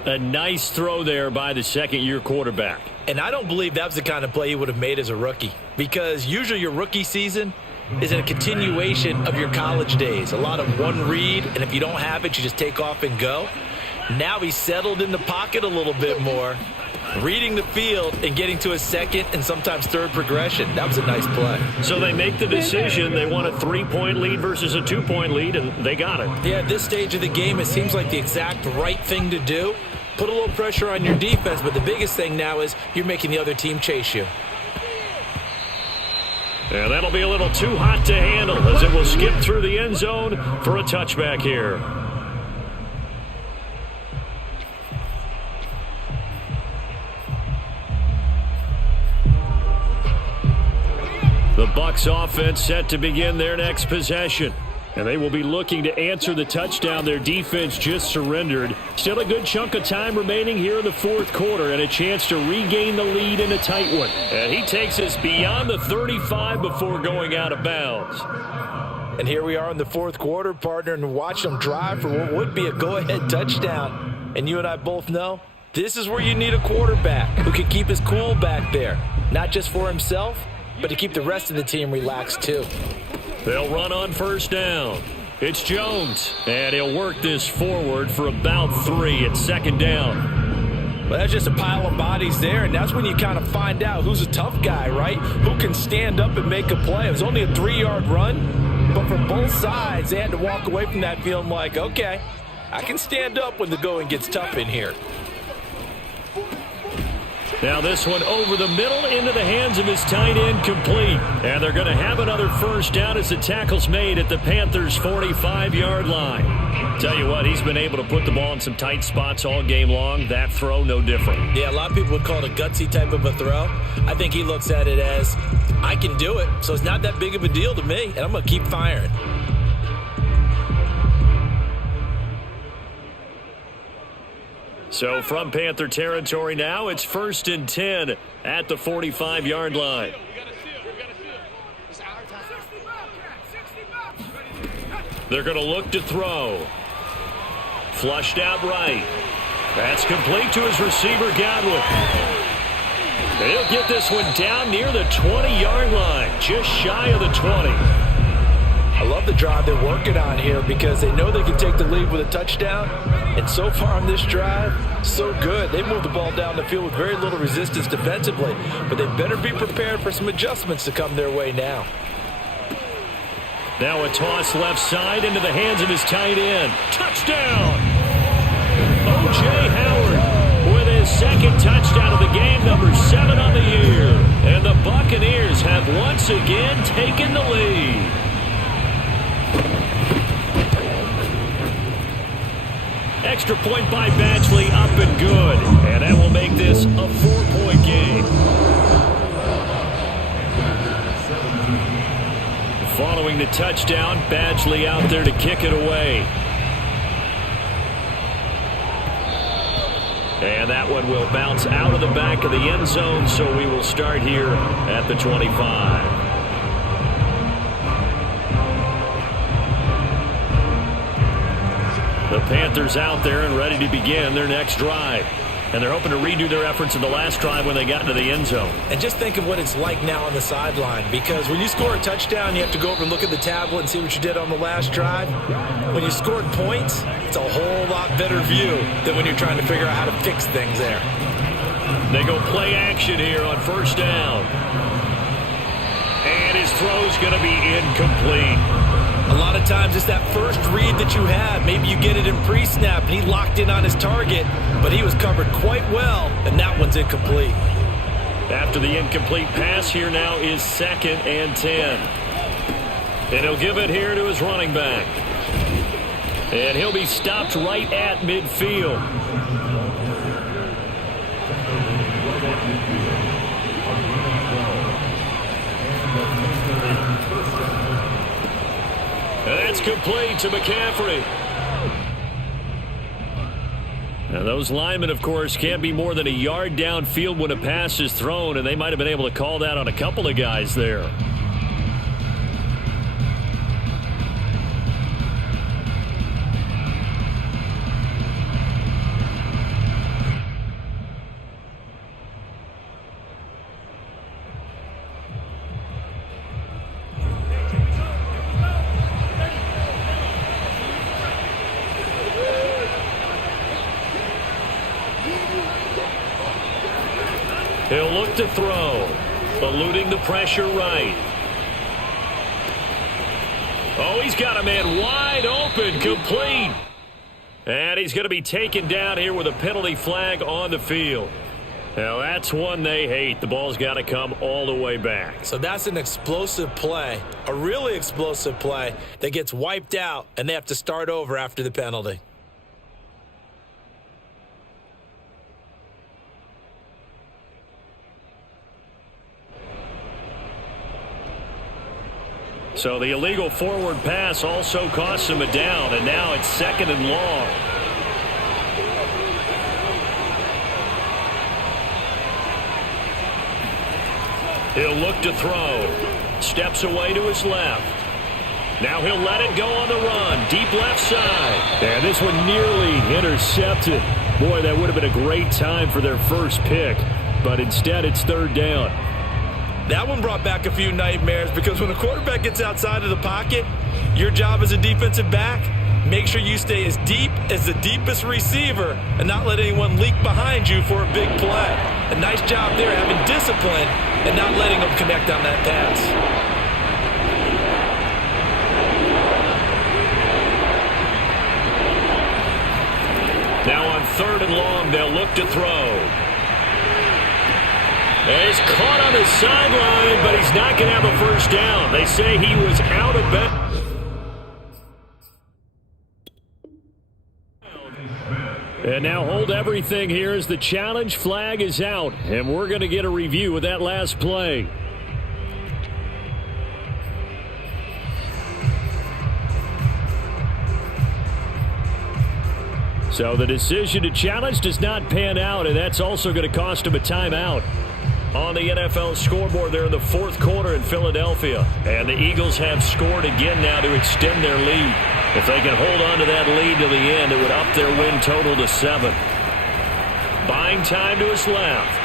A nice throw there by the second-year quarterback. And I don't believe that was the kind of play he would have made as a rookie. Because usually your rookie season is a continuation of your college days. A lot of one read, and if you don't have it, you just take off and go. Now he's settled in the pocket a little bit more, reading the field and getting to a second and sometimes third progression. That was a nice play. So they make the decision. They want a 3-point lead versus a 2-point lead, and they got it. Yeah, at this stage of the game, it seems like the exact right thing to do. Put a little pressure on your defense, but the biggest thing now is you're making the other team chase you. And that'll be a little too hot to handle as it will skip through the end zone for a touchback here. The Bucs offense set to begin their next possession. And they will be looking to answer the touchdown their defense just surrendered. Still a good chunk of time remaining here in the 4th quarter and a chance to regain the lead in a tight one. And he takes us beyond the 35 before going out of bounds. And here we are in the 4th quarter, partner, and watch them drive for what would be a go-ahead touchdown. And you and I both know this is where you need a quarterback who can keep his cool back there. Not just for himself, but to keep the rest of the team relaxed too. They'll run on 1st down. It's Jones, and he'll work this forward for about 3 at 2nd down. Well, that's just a pile of bodies there, and that's when you kind of find out who's a tough guy, right? Who can stand up and make a play. It was only a 3-yard run, but for both sides, they had to walk away from that feeling like, okay, I can stand up when the going gets tough in here. Now this one over the middle into the hands of his tight end complete. And they're going to have another 1st down as the tackle's made at the Panthers' 45-yard line. Tell you what, he's been able to put the ball in some tight spots all game long. That throw, no different. Yeah, a lot of people would call it a gutsy type of a throw. I think he looks at it as, I can do it, so it's not that big of a deal to me, and I'm going to keep firing. So from Panther territory now, it's 1st and 10 at the 45-yard line. They're going to look to throw. Flushed out right. That's complete to his receiver, Godwin. And he'll get this one down near the 20-yard line, just shy of the 20. I love the drive they're working on here because they know they can take the lead with a touchdown. And so far on this drive, so good. They moved the ball down the field with very little resistance defensively. But they better be prepared for some adjustments to come their way now. Now a toss left side into the hands of his tight end. Touchdown! O.J. Howard with his second touchdown of the game, number 7 on the year. And the Buccaneers have once again taken the lead. Extra point by Badgley, up and good. And that will make this a 4-point game. Following the touchdown, Badgley out there to kick it away. And that one will bounce out of the back of the end zone, so we will start here at the 25. The Panthers out there and ready to begin their next drive. And they're hoping to redo their efforts in the last drive when they got into the end zone. And just think of what it's like now on the sideline, because when you score a touchdown, you have to go over and look at the tablet and see what you did on the last drive. When you scored points, it's a whole lot better view than when you're trying to figure out how to fix things there. They go play action here on 1st down. And his throw's going to be incomplete. A lot of times it's that first read that you have. Maybe you get it in pre-snap and he locked in on his target, but he was covered quite well, and that one's incomplete. After the incomplete pass, here now is 2nd and 10. And he'll give it here to his running back. And he'll be stopped right at midfield. And that's complete to McCaffrey. Now those linemen, of course, can't be more than a yard downfield when a pass is thrown, and they might have been able to call that on a couple of guys there. He'll look to throw, eluding the pressure right. Oh, he's got a man wide open, complete. And he's going to be taken down here with a penalty flag on the field. Now, that's one they hate. The ball's got to come all the way back. So that's an explosive play, a really explosive play that gets wiped out, and they have to start over after the penalty. So the illegal forward pass also costs him a down, and now it's 2nd and long. He'll look to throw. Steps away to his left. Now he'll let it go on the run. Deep left side. And this one nearly intercepted. Boy, that would have been a great time for their first pick. But instead, it's 3rd down. That one brought back a few nightmares, because when a quarterback gets outside of the pocket, your job as a defensive back, make sure you stay as deep as the deepest receiver and not let anyone leak behind you for a big play. A nice job there, having discipline and not letting them connect on that pass. Now on 3rd and long, they'll look to throw. He's caught on the sideline, but he's not going to have a 1st down. They say he was out of bounds. And now hold everything here as the challenge flag is out. And we're going to get a review of that last play. So the decision to challenge does not pan out, and that's also going to cost him a timeout. On the NFL scoreboard, they're in the fourth quarter in Philadelphia. And the Eagles have scored again now to extend their lead. If they can hold on to that lead to the end, it would up their win total to 7. Buying time to his left.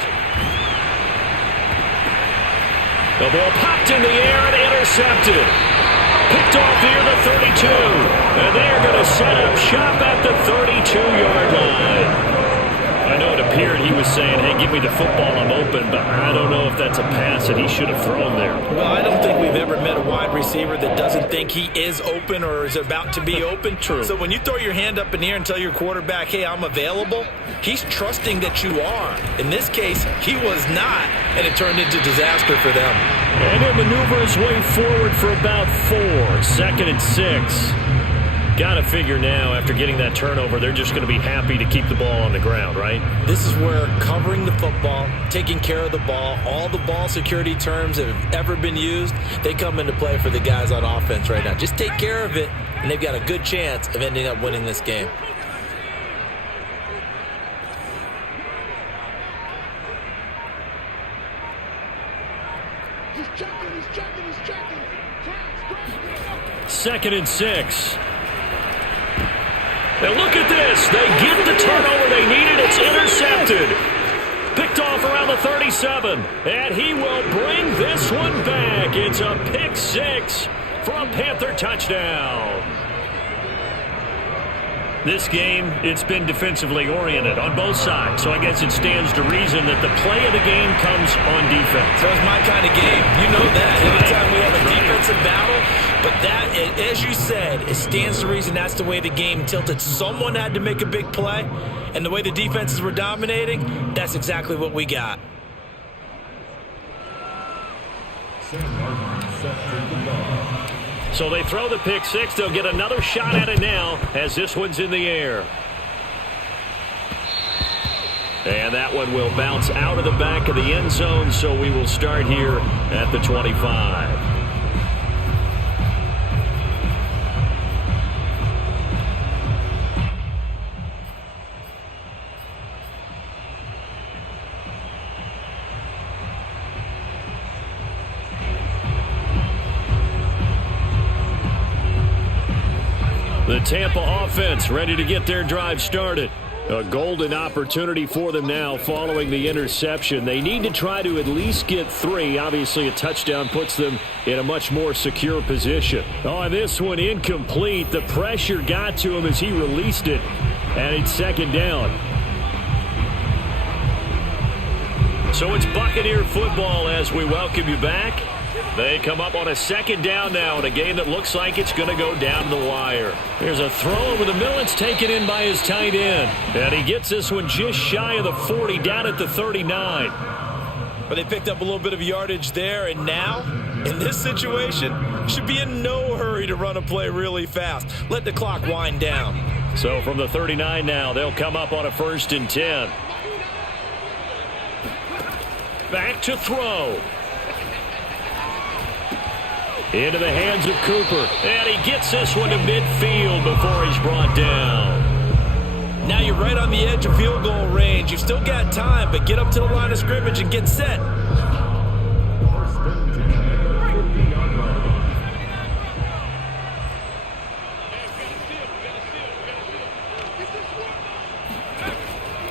The ball popped in the air and intercepted. Picked off near the 32. And they're going to set up shop at the 32-yard line. I know it appeared he was saying, hey, give me the football, I'm open, but I don't know if that's a pass that he should have thrown there. Well, I don't think we've ever met a wide receiver that doesn't think he is open or is about to be open. True. So when you throw your hand up in the air and tell your quarterback, hey, I'm available, he's trusting that you are. In this case, he was not, and it turned into disaster for them. And he'll maneuver his way forward for about 4. 2nd and 6. Got to figure now, after getting that turnover, they're just going to be happy to keep the ball on the ground, right? This is where covering the football, taking care of the ball, all the ball security terms that have ever been used, they come into play for the guys on offense right now. Just take care of it, and they've got a good chance of ending up winning this game. He's checking. 2nd and 6. And look at this. They get the turnover they needed. It's intercepted. Picked off around the 37. And he will bring this one back. It's a pick 6 for a Panther touchdown. This game, it's been defensively oriented on both sides. So I guess it stands to reason that the play of the game comes on defense. So it's my kind of game. You know that. Anytime we have a defensive battle, but that, as you said, it stands to reason that's the way the game tilted. Someone had to make a big play, and the way the defenses were dominating, that's exactly what we got. So they throw the pick 6. They'll get another shot at it now as this one's in the air. And that one will bounce out of the back of the end zone, so we will start here at the 25. The Tampa offense ready to get their drive started. A golden opportunity for them now following the interception. They need to try to at least get 3. Obviously, a touchdown puts them in a much more secure position. Oh, this one incomplete. The pressure got to him as he released it, and it's 2nd down. So it's Buccaneer football as we welcome you back. They come up on a 2nd down now in a game that looks like it's going to go down the wire. Here's a throw over the middle. It's taken in by his tight end. And he gets this one just shy of the 40, down at the 39. But they picked up a little bit of yardage there, and now, in this situation, should be in no hurry to run a play really fast. Let the clock wind down. So from the 39 now, they'll come up on a 1st and 10. Back to throw. Into the hands of Cooper. And he gets this one to midfield before he's brought down. Now you're right on the edge of field goal range. You've still got time, but get up to the line of scrimmage and get set.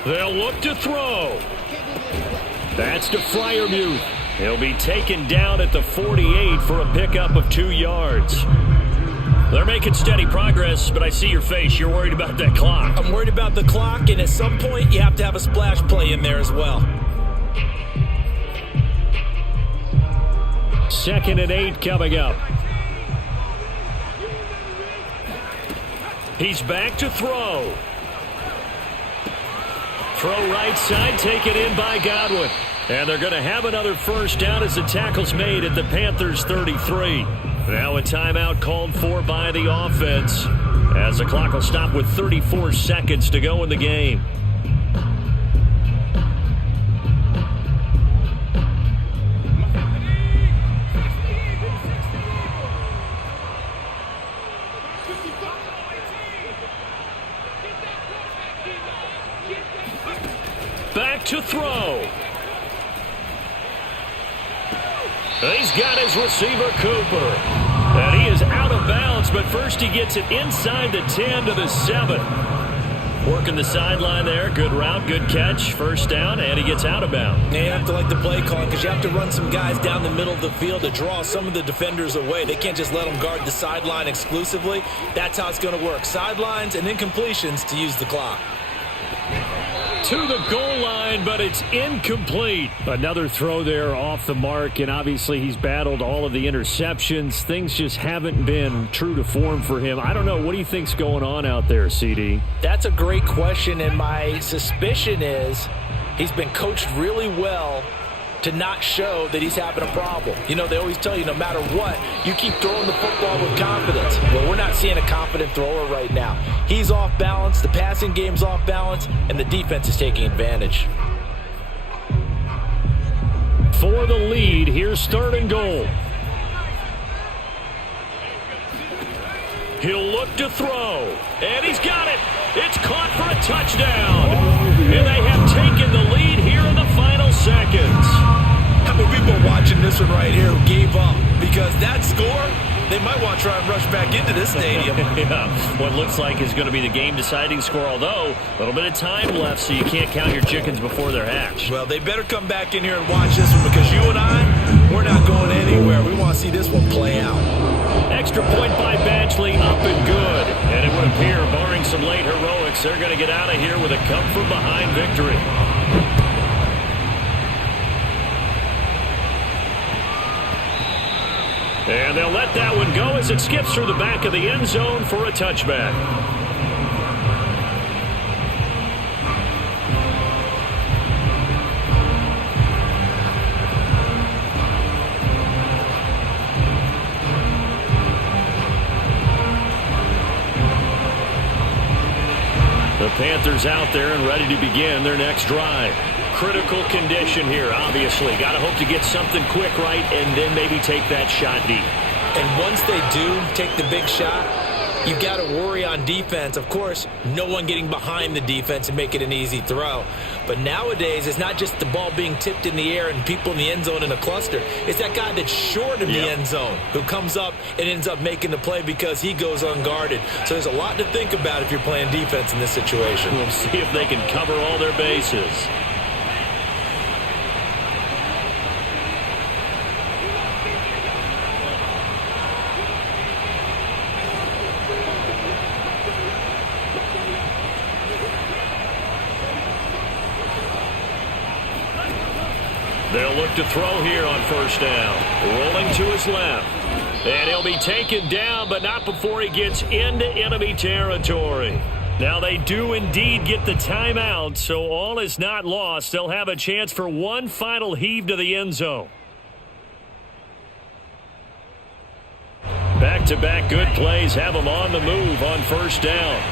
They'll look to throw. That's to Freiermuth. He'll be taken down at the 48 for a pickup of 2 yards. They're making steady progress, but I see your face. You're worried about that clock. I'm worried about the clock, and at some point, you have to have a splash play in there as well. 2nd and 8 coming up. He's back to throw. Throw right side, taken in by Godwin. And they're going to have another 1st down as the tackle's made at the Panthers' 33. Now a timeout called for by the offense as the clock will stop with 34 seconds to go in the game. look to throw. He's got his receiver, Cooper. And he is out of bounds, but first he gets it inside the 10 to the 7. Working the sideline there. Good route, good catch. First down, and he gets out of bounds. Yeah, you have to like the play calling because you have to run some guys down the middle of the field to draw some of the defenders away. They can't just let them guard the sideline exclusively. That's how it's going to work. Sidelines and then completions to use the clock. To the goal line, but it's incomplete. Another throw there off the mark, and obviously he's battled all of the interceptions. Things just haven't been true to form for him. I don't know. What do you think's going on out there, CD? That's a great question, and my suspicion is he's been coached really well to not show that he's having a problem. You know, they always tell you no matter what, you keep throwing the football with confidence. Well, we're not seeing a confident thrower right now. He's off balance, the passing game's off balance, and the defense is taking advantage. For the lead, here's 3rd and goal. He'll look to throw, and he's got it. It's caught for a touchdown. And they have taken the lead here in the final seconds. How many people watching this one right here who gave up? Because that score, they might want to try and rush back into this stadium. Yeah, what looks like is going to be the game-deciding score, although a little bit of time left, so you can't count your chickens before they're hatched. Well, they better come back in here and watch this one because you and I, we're not going anywhere. We want to see this one play out. Extra point by Badgley, up and good. And it would appear, barring some late heroics, they're going to get out of here with a come-from-behind victory. And they'll let that one go as it skips through the back of the end zone for a touchback. The Panthers out there and ready to begin their next drive. Critical condition here, obviously. Got to hope to get something quick right and then maybe take that shot deep. And once they do take the big shot, you got to worry on defense. Of course, no one getting behind the defense and make it an easy throw. But nowadays, it's not just the ball being tipped in the air and people in the end zone in a cluster. It's that guy that's short of the end zone who comes up and ends up making the play because he goes unguarded. So there's a lot to think about if you're playing defense in this situation. We'll see if they can cover all their bases. They'll look to throw here on first down. Rolling to his left. And he'll be taken down, but not before he gets into enemy territory. Now they do indeed get the timeout, so all is not lost. They'll have a chance for one final heave to the end zone. Back-to-back good plays have them on the move on first down.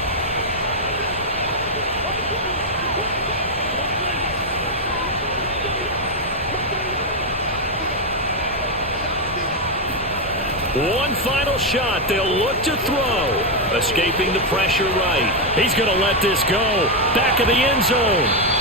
One final shot. They'll look to throw. Escaping the pressure right. He's going to let this go. Back of the end zone.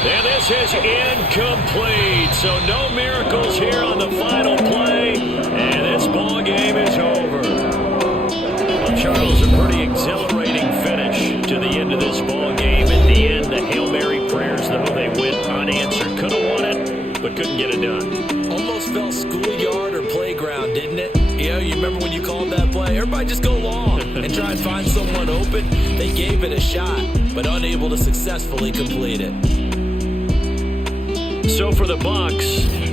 And this is incomplete. So no miracles here on the final play. And this ball game is over. Well, Charles, a pretty exhilarating finish to the end of this ball game. At the end, the Hail Mary prayers, though, they went unanswered. Could have won it, but couldn't get it done. Almost felt schoolyard or playground, didn't it? You know, you remember when you called that play? Everybody just go long and try and find someone open. They gave it a shot, but unable to successfully complete it. So for the Bucs,